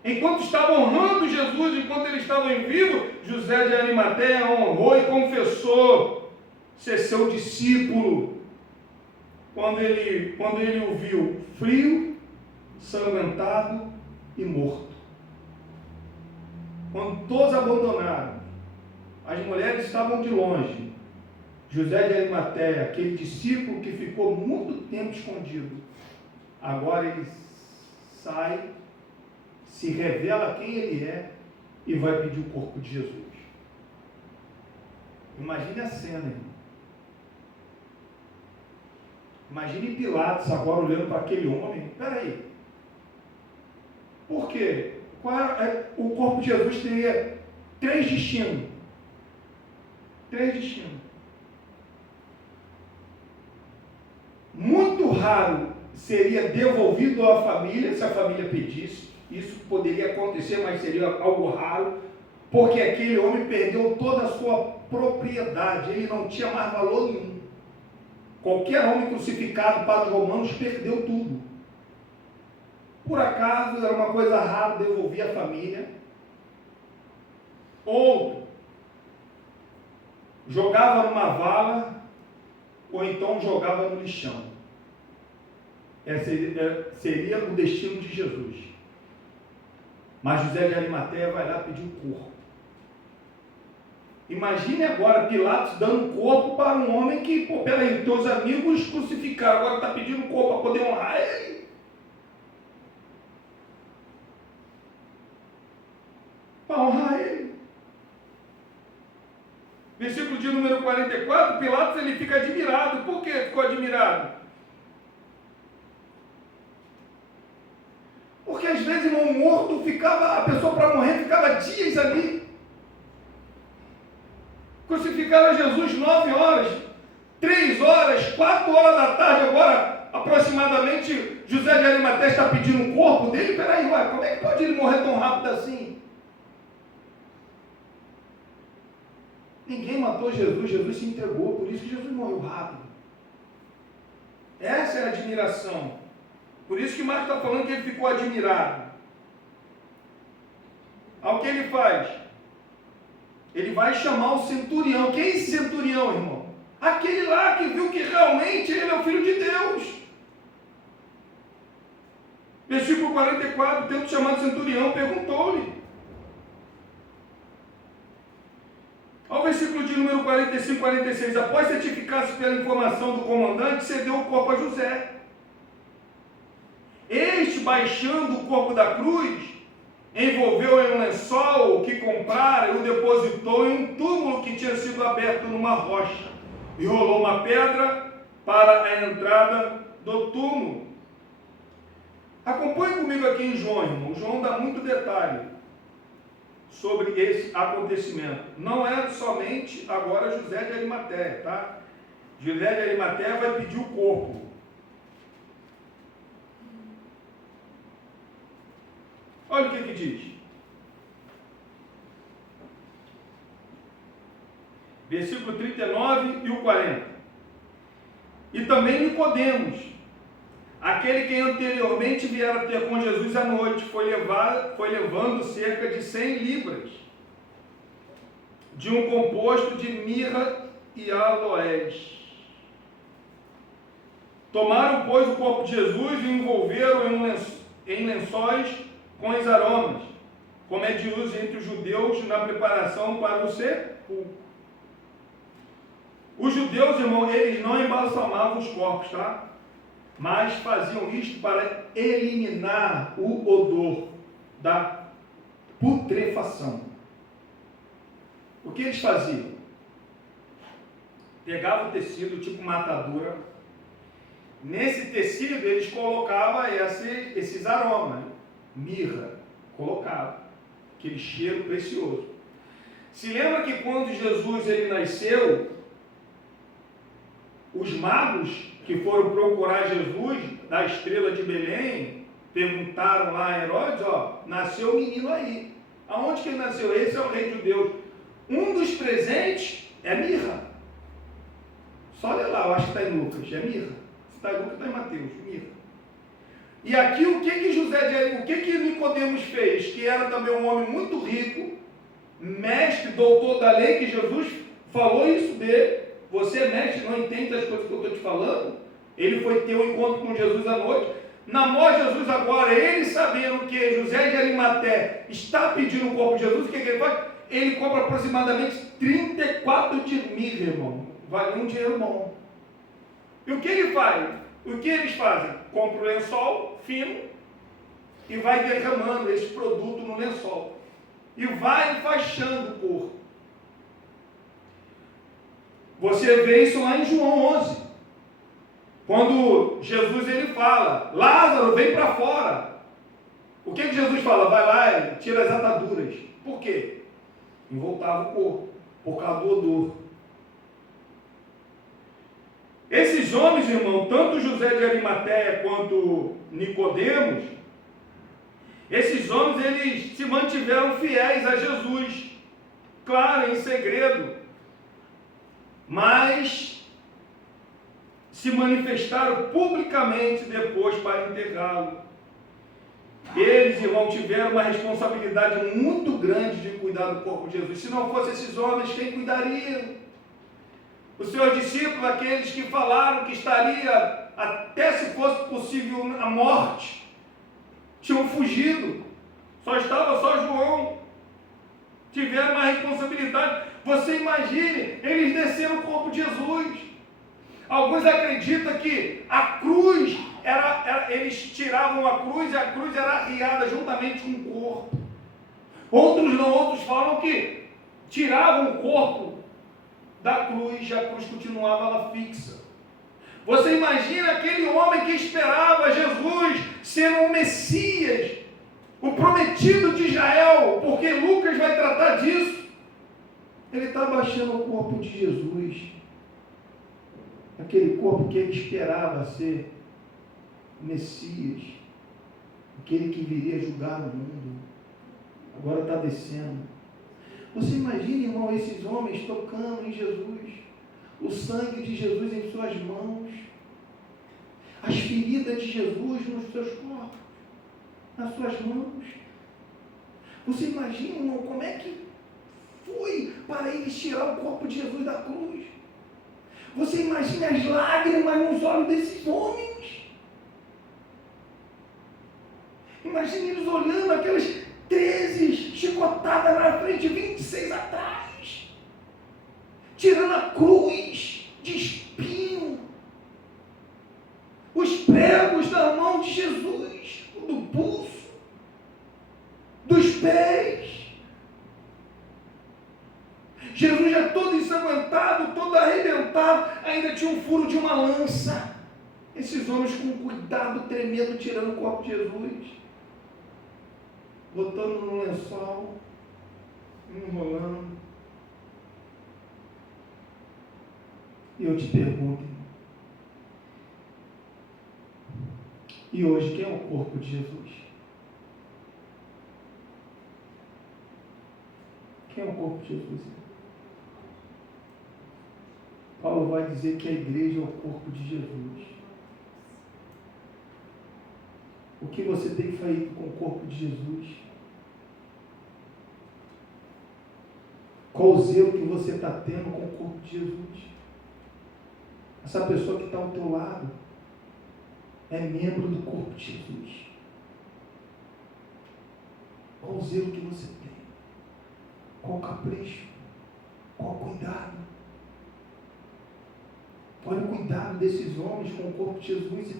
enquanto estavam honrando Jesus, enquanto ele estava em vivo, José de Arimateia honrou e confessou ser seu discípulo. Quando ele o viu frio, sanguentado e morto. Quando todos abandonaram, as mulheres estavam de longe. José de Arimateia, aquele discípulo que ficou muito tempo escondido, agora ele sai, se revela quem ele é e vai pedir o corpo de Jesus. Imagine a cena, irmão. Imagine Pilatos agora olhando para aquele homem. Espera aí. Por quê? O corpo de Jesus teria 3 destinos. 3 destinos. Muito raro seria devolvido à família, se a família pedisse. Isso poderia acontecer, mas seria algo raro, porque aquele homem perdeu toda a sua propriedade, ele não tinha mais valor nenhum. Qualquer homem crucificado para os romanos perdeu tudo. Por acaso, era uma coisa rara devolver a família. Ou jogava numa vala, ou então jogava no lixão. Esse seria o destino de Jesus. Mas José de Arimateia vai lá pedir o corpo. Imagine agora Pilatos dando corpo para um homem que, peraí, teus amigos crucificaram, agora está pedindo corpo para poder honrar ele. Para honrar ele. Versículo de número 44, Pilatos ele fica admirado. Por que ficou admirado? Porque às vezes, irmão, morto ficava, a pessoa para morrer ficava dias ali. Crucificaram Jesus 9 horas, 3 horas, 4 horas da tarde, agora aproximadamente José de Arimateia está pedindo o corpo dele. Peraí, como é que pode ele morrer tão rápido assim? Ninguém matou Jesus, Jesus se entregou, por isso que Jesus morreu rápido. Essa é a admiração. Por isso que Marcos está falando que ele ficou admirado. Ao que ele faz? Ele vai chamar o centurião. Quem é esse centurião, irmão? Aquele lá que viu que realmente ele é o Filho de Deus. Versículo 44, tendo chamado o centurião, perguntou-lhe. Ao versículo de número 45 e 46, após certificar-se pela informação do comandante, cedeu o corpo a José. Este, baixando o corpo da cruz, envolveu em um lençol que comprara e o depositou em um túmulo que tinha sido aberto numa rocha, e rolou uma pedra para a entrada do túmulo. Acompanhe comigo aqui em João, irmão. João dá muito detalhe sobre esse acontecimento. Não é somente agora José de Arimateia, tá? José de Arimateia vai pedir o corpo. Olha o que diz. Versículo 39 e o 40. E também Nicodemos, aquele que anteriormente viera ter com Jesus à noite, foi levando cerca de 100 libras de um composto de mirra e aloés. Tomaram, pois, o corpo de Jesus e o envolveram em lençóis com os aromas, como é de uso entre os judeus na preparação para o sepulcro. Os judeus, irmão, eles não embalsamavam os corpos, tá? Mas faziam isto para eliminar o odor da putrefação. O que eles faziam? Pegavam o tecido, tipo matadura. Nesse tecido eles colocavam esses aromas, mirra, colocavam aquele cheiro precioso. Se lembra que quando Jesus ele nasceu, os magos que foram procurar Jesus da estrela de Belém, perguntaram lá a Herodes, nasceu o menino aí. Aonde que ele nasceu? Esse é o rei de Deus. Um dos presentes é mirra. Só olha lá, eu acho que está em Lucas, é mirra. Se está em Lucas, está em Mateus, mirra. E aqui o que Nicodemos fez? Que era também um homem muito rico, mestre, doutor da lei, que Jesus falou isso dele. Você é mestre, não entende as coisas que eu estou te falando? Ele foi ter um encontro com Jesus à noite. Namora Jesus agora, ele sabendo que José de Arimaté está pedindo o corpo de Jesus, o que ele faz? Ele compra aproximadamente 34 de mirra, irmão. Vale um dinheiro bom. E o que ele faz? O que eles fazem? Compra o lençol fino e vai derramando esse produto no lençol. E vai enfaixando o corpo. Você vê isso lá em João 11. Quando Jesus ele fala, Lázaro, vem para fora. O que Jesus fala? Vai lá e tira as ataduras. Por quê? Envoltava o corpo, por causa do odor. Esses homens, irmão, tanto José de Arimateia quanto Nicodemos, esses homens eles se mantiveram fiéis a Jesus, claro, em segredo, mas se manifestaram publicamente depois para enterrá-lo. Eles, irmão, tiveram uma responsabilidade muito grande de cuidar do corpo de Jesus. Se não fossem esses homens, quem cuidaria? Os seus discípulos, aqueles que falaram que estaria, até se fosse possível, a morte, tinham fugido. Só estava só João. Tiveram uma responsabilidade. Você imagine, eles desceram o corpo de Jesus. Alguns acreditam que a cruz, eles tiravam a cruz e a cruz era arriada juntamente com o corpo. Outros não, outros falam que tiravam o corpo da cruz e a cruz continuava lá fixa. Você imagina aquele homem que esperava Jesus ser um Messias, o prometido de Israel, porque Lucas vai tratar disso. Ele está baixando o corpo de Jesus, aquele corpo que ele esperava ser Messias, aquele que viria julgar o mundo, agora está descendo. Você imagina, irmão, esses homens tocando em Jesus, o sangue de Jesus em suas mãos, as feridas de Jesus nos seus corpos, nas suas mãos. Você imagina, irmão, como é que foi para eles tirar o corpo de Jesus da cruz? Você imagina as lágrimas nos olhos desses homens? Imagina eles olhando aquelas 13 chicotadas na frente, 26 atrás, tirando a cruz de espinho, os pregos da mão de Jesus, do pulso, dos pés. Jesus já todo ensanguentado, todo arrebentado, ainda tinha um furo de uma lança. Esses homens com cuidado tremendo, tirando o corpo de Jesus, botando no lençol, enrolando. E eu te pergunto, e hoje quem é o corpo de Jesus? Quem é o corpo de Jesus? Paulo vai dizer que a igreja é o corpo de Jesus. O que você tem feito com o corpo de Jesus? Qual o zelo que você está tendo com o corpo de Jesus? Essa pessoa que está ao teu lado é membro do corpo de Jesus. Qual o zelo que você tem? Qual o capricho? Qual o cuidado? Olha o cuidado desses homens com o corpo de Jesus.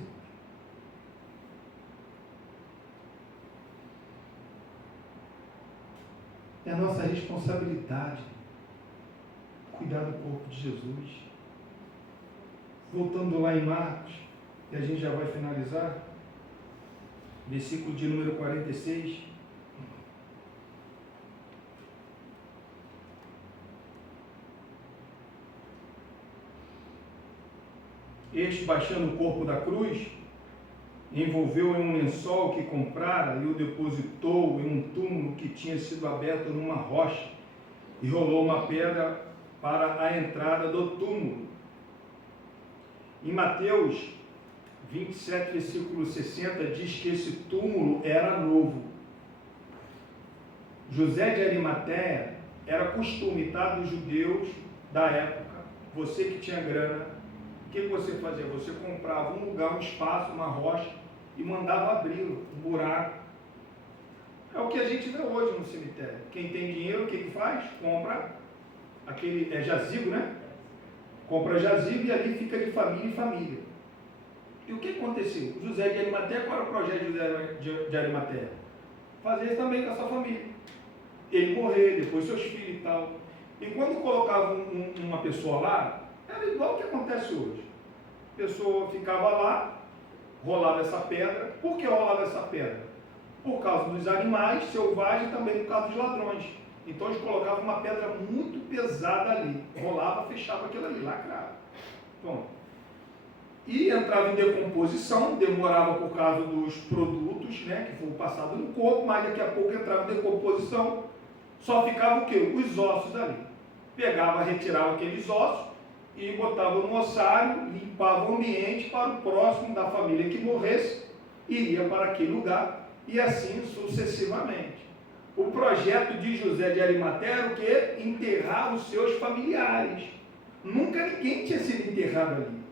É a nossa responsabilidade cuidar do corpo de Jesus. Voltando lá em Marcos, e a gente já vai finalizar, versículo de número 46. Este, baixando o corpo da cruz, envolveu em um lençol que comprara e o depositou em um túmulo que tinha sido aberto numa rocha, e rolou uma pedra para a entrada do túmulo. Em Mateus 27, versículo 60, diz que esse túmulo era novo. José de Arimateia era costume, tá, dos judeus da época. Você que tinha grana, o que você fazia? Você comprava um lugar, um espaço, uma rocha, e mandava abri-lo, um buraco. É o que a gente vê hoje no cemitério. Quem tem dinheiro, o que faz? Compra aquele, jazigo, né? Compra jazigo e ali fica de família em família. E o que aconteceu? José de Arimateia, qual era o projeto de José de Arimateia? Fazer isso também com a sua família. Ele morrer, depois seus filhos e tal. E quando colocava uma pessoa lá, era igual o que acontece hoje. A pessoa ficava lá, rolava essa pedra. Por que rolava essa pedra? Por causa dos animais selvagens e também por causa dos ladrões. Então eles colocavam uma pedra muito pesada ali. Rolava, fechava aquilo ali, lacrava. Bom, e entrava em decomposição, demorava por causa dos produtos, né, que foram passados no corpo, mas daqui a pouco entrava em decomposição, só ficava o quê? Os ossos ali. Pegava, retirava aqueles ossos e botava no ossário, limpava o ambiente para o próximo da família que morresse, iria para aquele lugar, e assim sucessivamente. O projeto de José de Arimateia era o quê? Enterrar os seus familiares. Nunca ninguém tinha sido enterrado ali.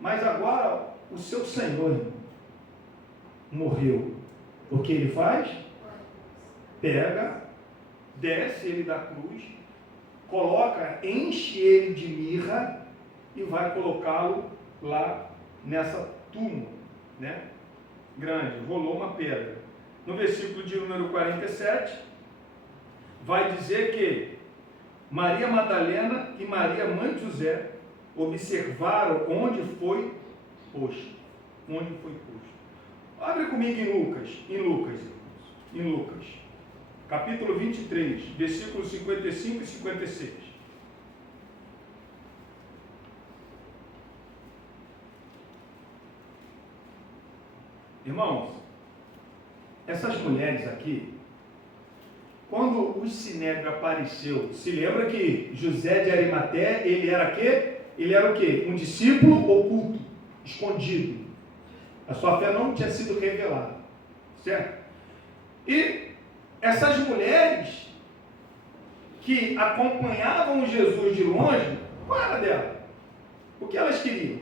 Mas agora o seu Senhor, irmão, morreu. O que ele faz? Pega, desce ele da cruz, coloca, enche ele de mirra e vai colocá-lo lá nessa túmulo, né? Grande, rolou uma pedra. No versículo de número 47, vai dizer que Maria Madalena e Maria, mãe de José, observaram onde foi posto. Onde foi posto. Abre comigo em Lucas, capítulo 23, versículos 55 e 56. Irmãos, essas mulheres aqui, quando o Sinédrio apareceu, se lembra que José de Arimateia, ele era quê? Ele era o quê? Um discípulo oculto, escondido. A sua fé não tinha sido revelada, certo? E essas mulheres que acompanhavam Jesus de longe, qual era dela? O que elas queriam?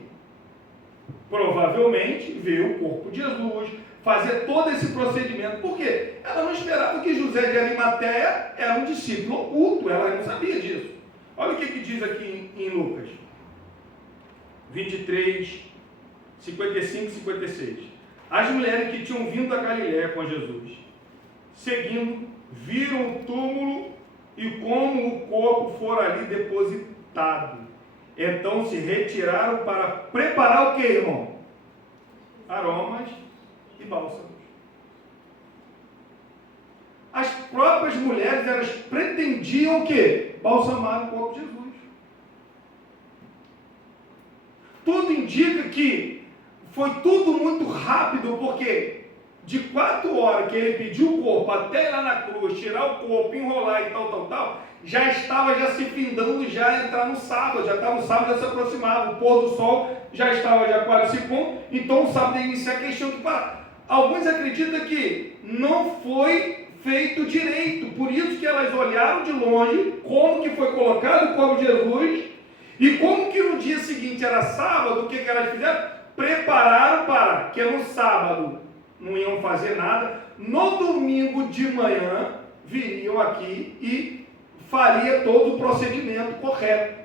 Provavelmente ver o corpo de Jesus, fazer todo esse procedimento. Por quê? Ela não esperava que José de Arimateia era um discípulo oculto, ela não sabia disso. Olha o que diz aqui em Lucas 23, 55 e 56. As mulheres que tinham vindo da Galiléia com Jesus, seguindo, viram o túmulo e como o corpo fora ali depositado. Então se retiraram para preparar o que, irmão? Aromas e bálsamos. As próprias mulheres, elas pretendiam o quê? Balsamar o corpo de Jesus. Tudo indica que foi tudo muito rápido, porque de 4 horas que ele pediu o corpo até ir lá na cruz, tirar o corpo, enrolar e tal, já estava se findando, já entrar no sábado, já estava no sábado, já se aproximava, o pôr do sol já estava já quase se pondo, então o sábado ia iniciar a questão que alguns acreditam que não foi feito direito, por isso que elas olharam de longe como que foi colocado o corpo de Jesus, e como que no dia seguinte era sábado, o que elas fizeram? Prepararam para que no sábado não iam fazer nada, no domingo de manhã viriam aqui e faria todo o procedimento correto.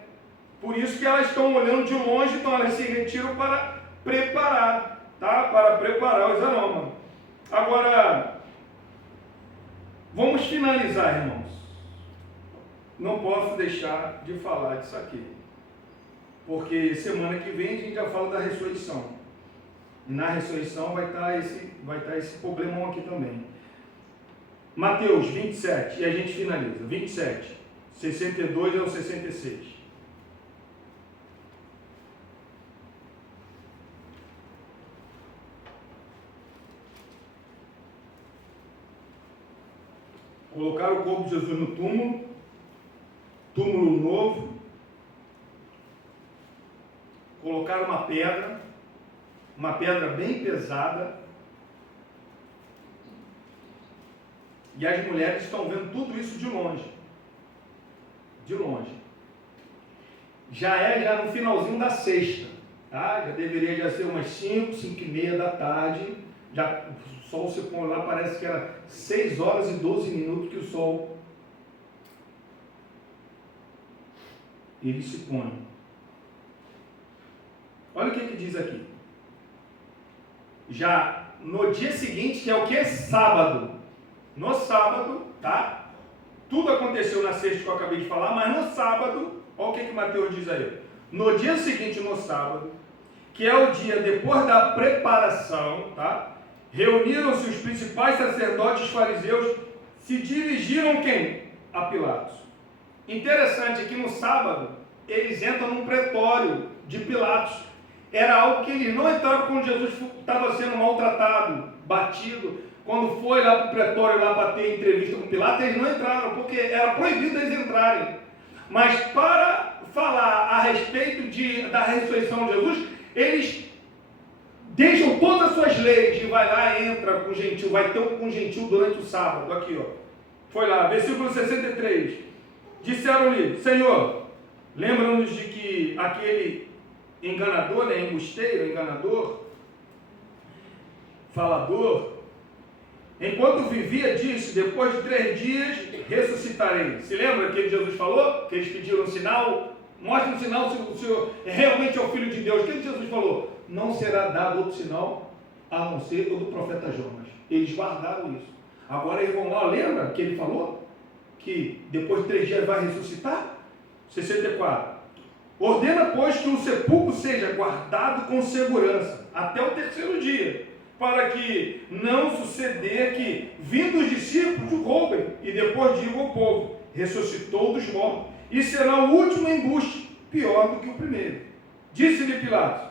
Por isso que elas estão olhando de longe, então elas se retiram para preparar, tá? Para preparar os aromas. Agora, vamos finalizar, irmãos. Não posso deixar de falar disso aqui, porque semana que vem a gente já fala da ressurreição. E na ressurreição vai estar esse problemão aqui também. Mateus 27, e a gente finaliza. 27, 62 ao 66. Colocaram o corpo de Jesus no túmulo, túmulo novo, colocaram uma pedra bem pesada, e as mulheres estão vendo tudo isso de longe, já no finalzinho da sexta, tá? Já deveria já ser umas 5h30 da tarde, já o sol se põe lá, parece que era 6 horas e 12 minutos que o sol ele se põe. Olha o que diz aqui. Já no dia seguinte, que é o que? Sábado. No sábado, tá? Tudo aconteceu na sexta que eu acabei de falar, mas no sábado, olha o que Mateus diz aí. No dia seguinte, no sábado, que é o dia depois da preparação, tá? Reuniram-se os principais sacerdotes fariseus, se dirigiram quem? A Pilatos. Interessante que no sábado, eles entram num pretório de Pilatos. Era algo que eles não entraram quando Jesus estava sendo maltratado, batido. Quando foi lá para o pretório, lá para ter entrevista com Pilatos, eles não entraram, porque era proibido eles entrarem. Mas para falar a respeito da ressurreição de Jesus, eles deixam todas as suas leis e vai lá, entra com gentil, vai ter com gentil durante o sábado. Aqui, ó. Foi lá, versículo 63. Disseram-lhe: Senhor, lembra-nos de que aquele enganador, né, embusteiro, enganador, falador, enquanto vivia, disse: depois de 3 dias ressuscitarei. Se lembra que Jesus falou? Que eles pediram um sinal? Mostre um sinal se o Senhor realmente é o Filho de Deus. O que Jesus falou? Não será dado outro sinal a não ser o do profeta Jonas. Eles guardaram isso. Agora eles vão lá, lembra que ele falou? Que depois de 3 dias vai ressuscitar? 64. Ordena, pois, que o sepulcro seja guardado com segurança até o 3º dia, para que não suceder que, vindo os discípulos, o roubem, e depois digam ao povo: ressuscitou dos mortos, e será o último embuste, pior do que o primeiro. Disse-lhe Pilatos: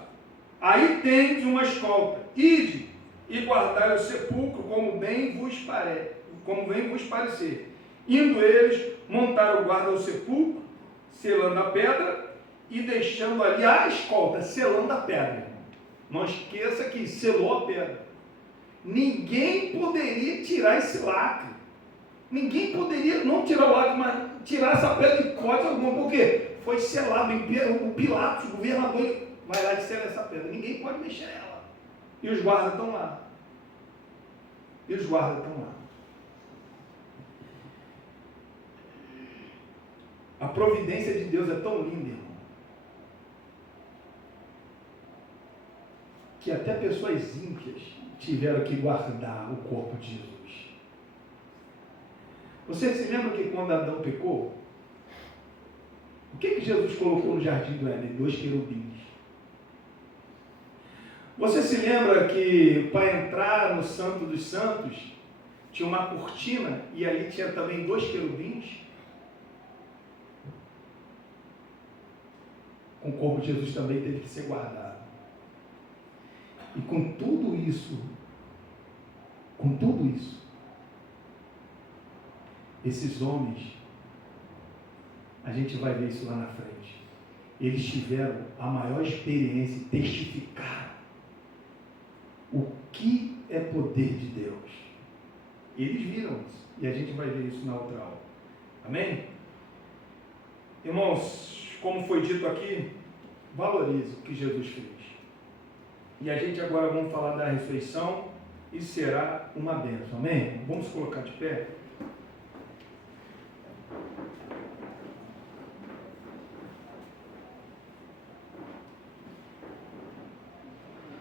aí tendes uma escolta, ide e guardai o sepulcro como bem vos parecer. Indo eles, montaram guarda ao sepulcro, selando a pedra, e deixando ali a escolta, selando a pedra. Não esqueça que selou a pedra. Ninguém poderia tirar esse lacre. Ninguém poderia não tirar o lacre, mas tirar essa pedra de hipótese alguma. Por quê? Foi selado. O Pilatos, o governador, vai lá e sela essa pedra. Ninguém pode mexer nela. E os guardas estão lá. A providência de Deus é tão linda, irmão, que até pessoas ímpias tiveram que guardar o corpo de Jesus. Você se lembra que quando Adão pecou, o que Jesus colocou no jardim do Éden? 2 querubins. Você se lembra que para entrar no Santo dos Santos tinha uma cortina e ali tinha também 2 querubins? O corpo de Jesus também teve que ser guardado. E com tudo isso, Com tudo isso, esses homens, a gente vai ver isso lá na frente, eles tiveram a maior experiência e testificaram o que é poder de Deus. Eles viram isso, e a gente vai ver isso na outra aula. Amém? Irmãos, como foi dito aqui, valorize o que Jesus fez. E a gente agora vamos falar da ressurreição e será uma bênção. Amém? Vamos colocar de pé.